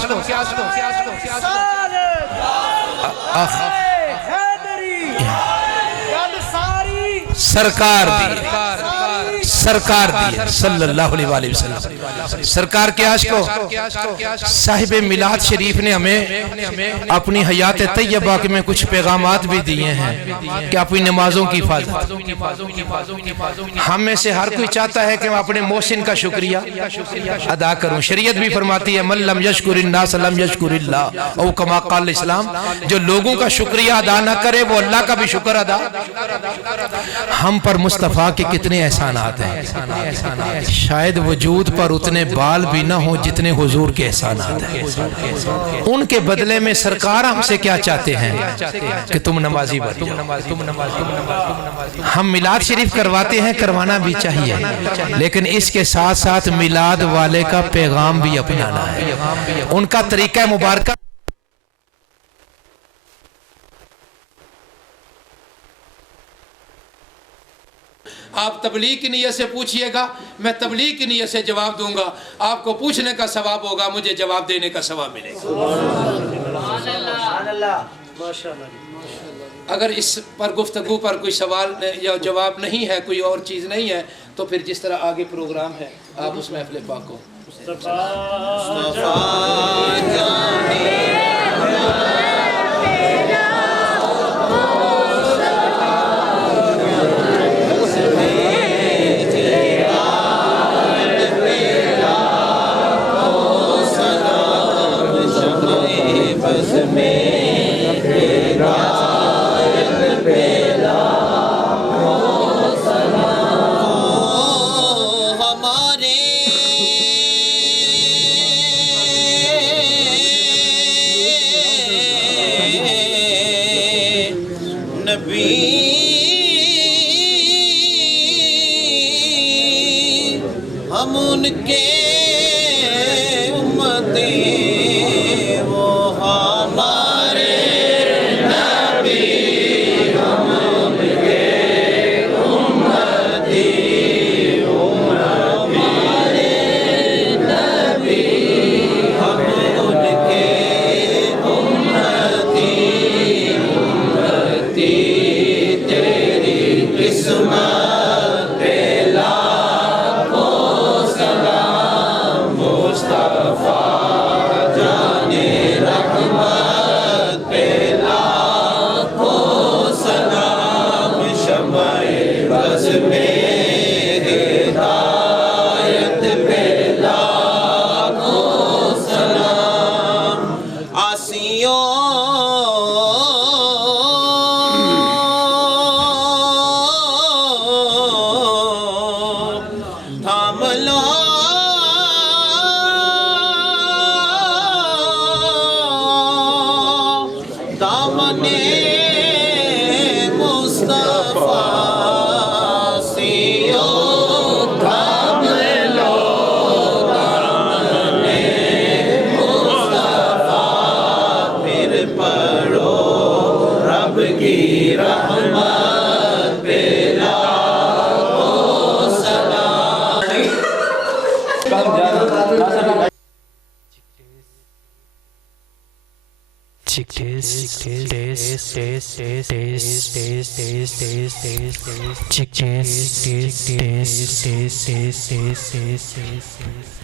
سرکار دی صلی اللہ علیہ وسلم، سرکار کے عاشقوں، صاحب میلاد شریف نے ہمیں اپنی حیات طیبہ میں کچھ پیغامات بھی دیے ہیں کہ اپنی نمازوں کی حفاظت۔ ہم میں سے ہر کوئی چاہتا ہے کہ میں اپنے محسن کا شکریہ ادا کروں۔ شریعت بھی فرماتی ہے من لم یشکر الناس لم یشکر اللہ، او کما قال اسلام، جو لوگوں کا شکریہ ادا نہ کرے وہ اللہ کا بھی شکر ادا۔ ہم پر مصطفیٰ کے کتنے احسانات ہیں، شاید وجود پر اتنے بال بھی نہ ہوں جتنے حضور کے احسانات ہیں۔ ان کے بدلے میں سرکار ہم سے کیا چاہتے ہیں کہ تم نمازی بن جاؤ۔ ہم میلاد شریف کرواتے ہیں، کروانا بھی چاہیے، لیکن اس کے ساتھ ساتھ میلاد والے کا پیغام بھی اپنانا ہے، ان کا طریقہ مبارکہ۔ آپ تبلیغ کی نیت سے پوچھئے گا، میں تبلیغ کی نیت سے جواب دوں گا، آپ کو پوچھنے کا ثواب ہوگا، مجھے جواب دینے کا ثواب ملے گا۔ اگر اس پر گفتگو پر کوئی سوال یا جواب نہیں ہے، کوئی اور چیز نہیں ہے، تو پھر جس طرح آگے پروگرام ہے آپ اس محفل پاک کو ہم ان کے امتی، وہ ہمارے نبی، ہم ان کے امتی، وہ ہمارے نبی، ہم ان کے امتی، امتی تیری قسمت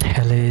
Hello.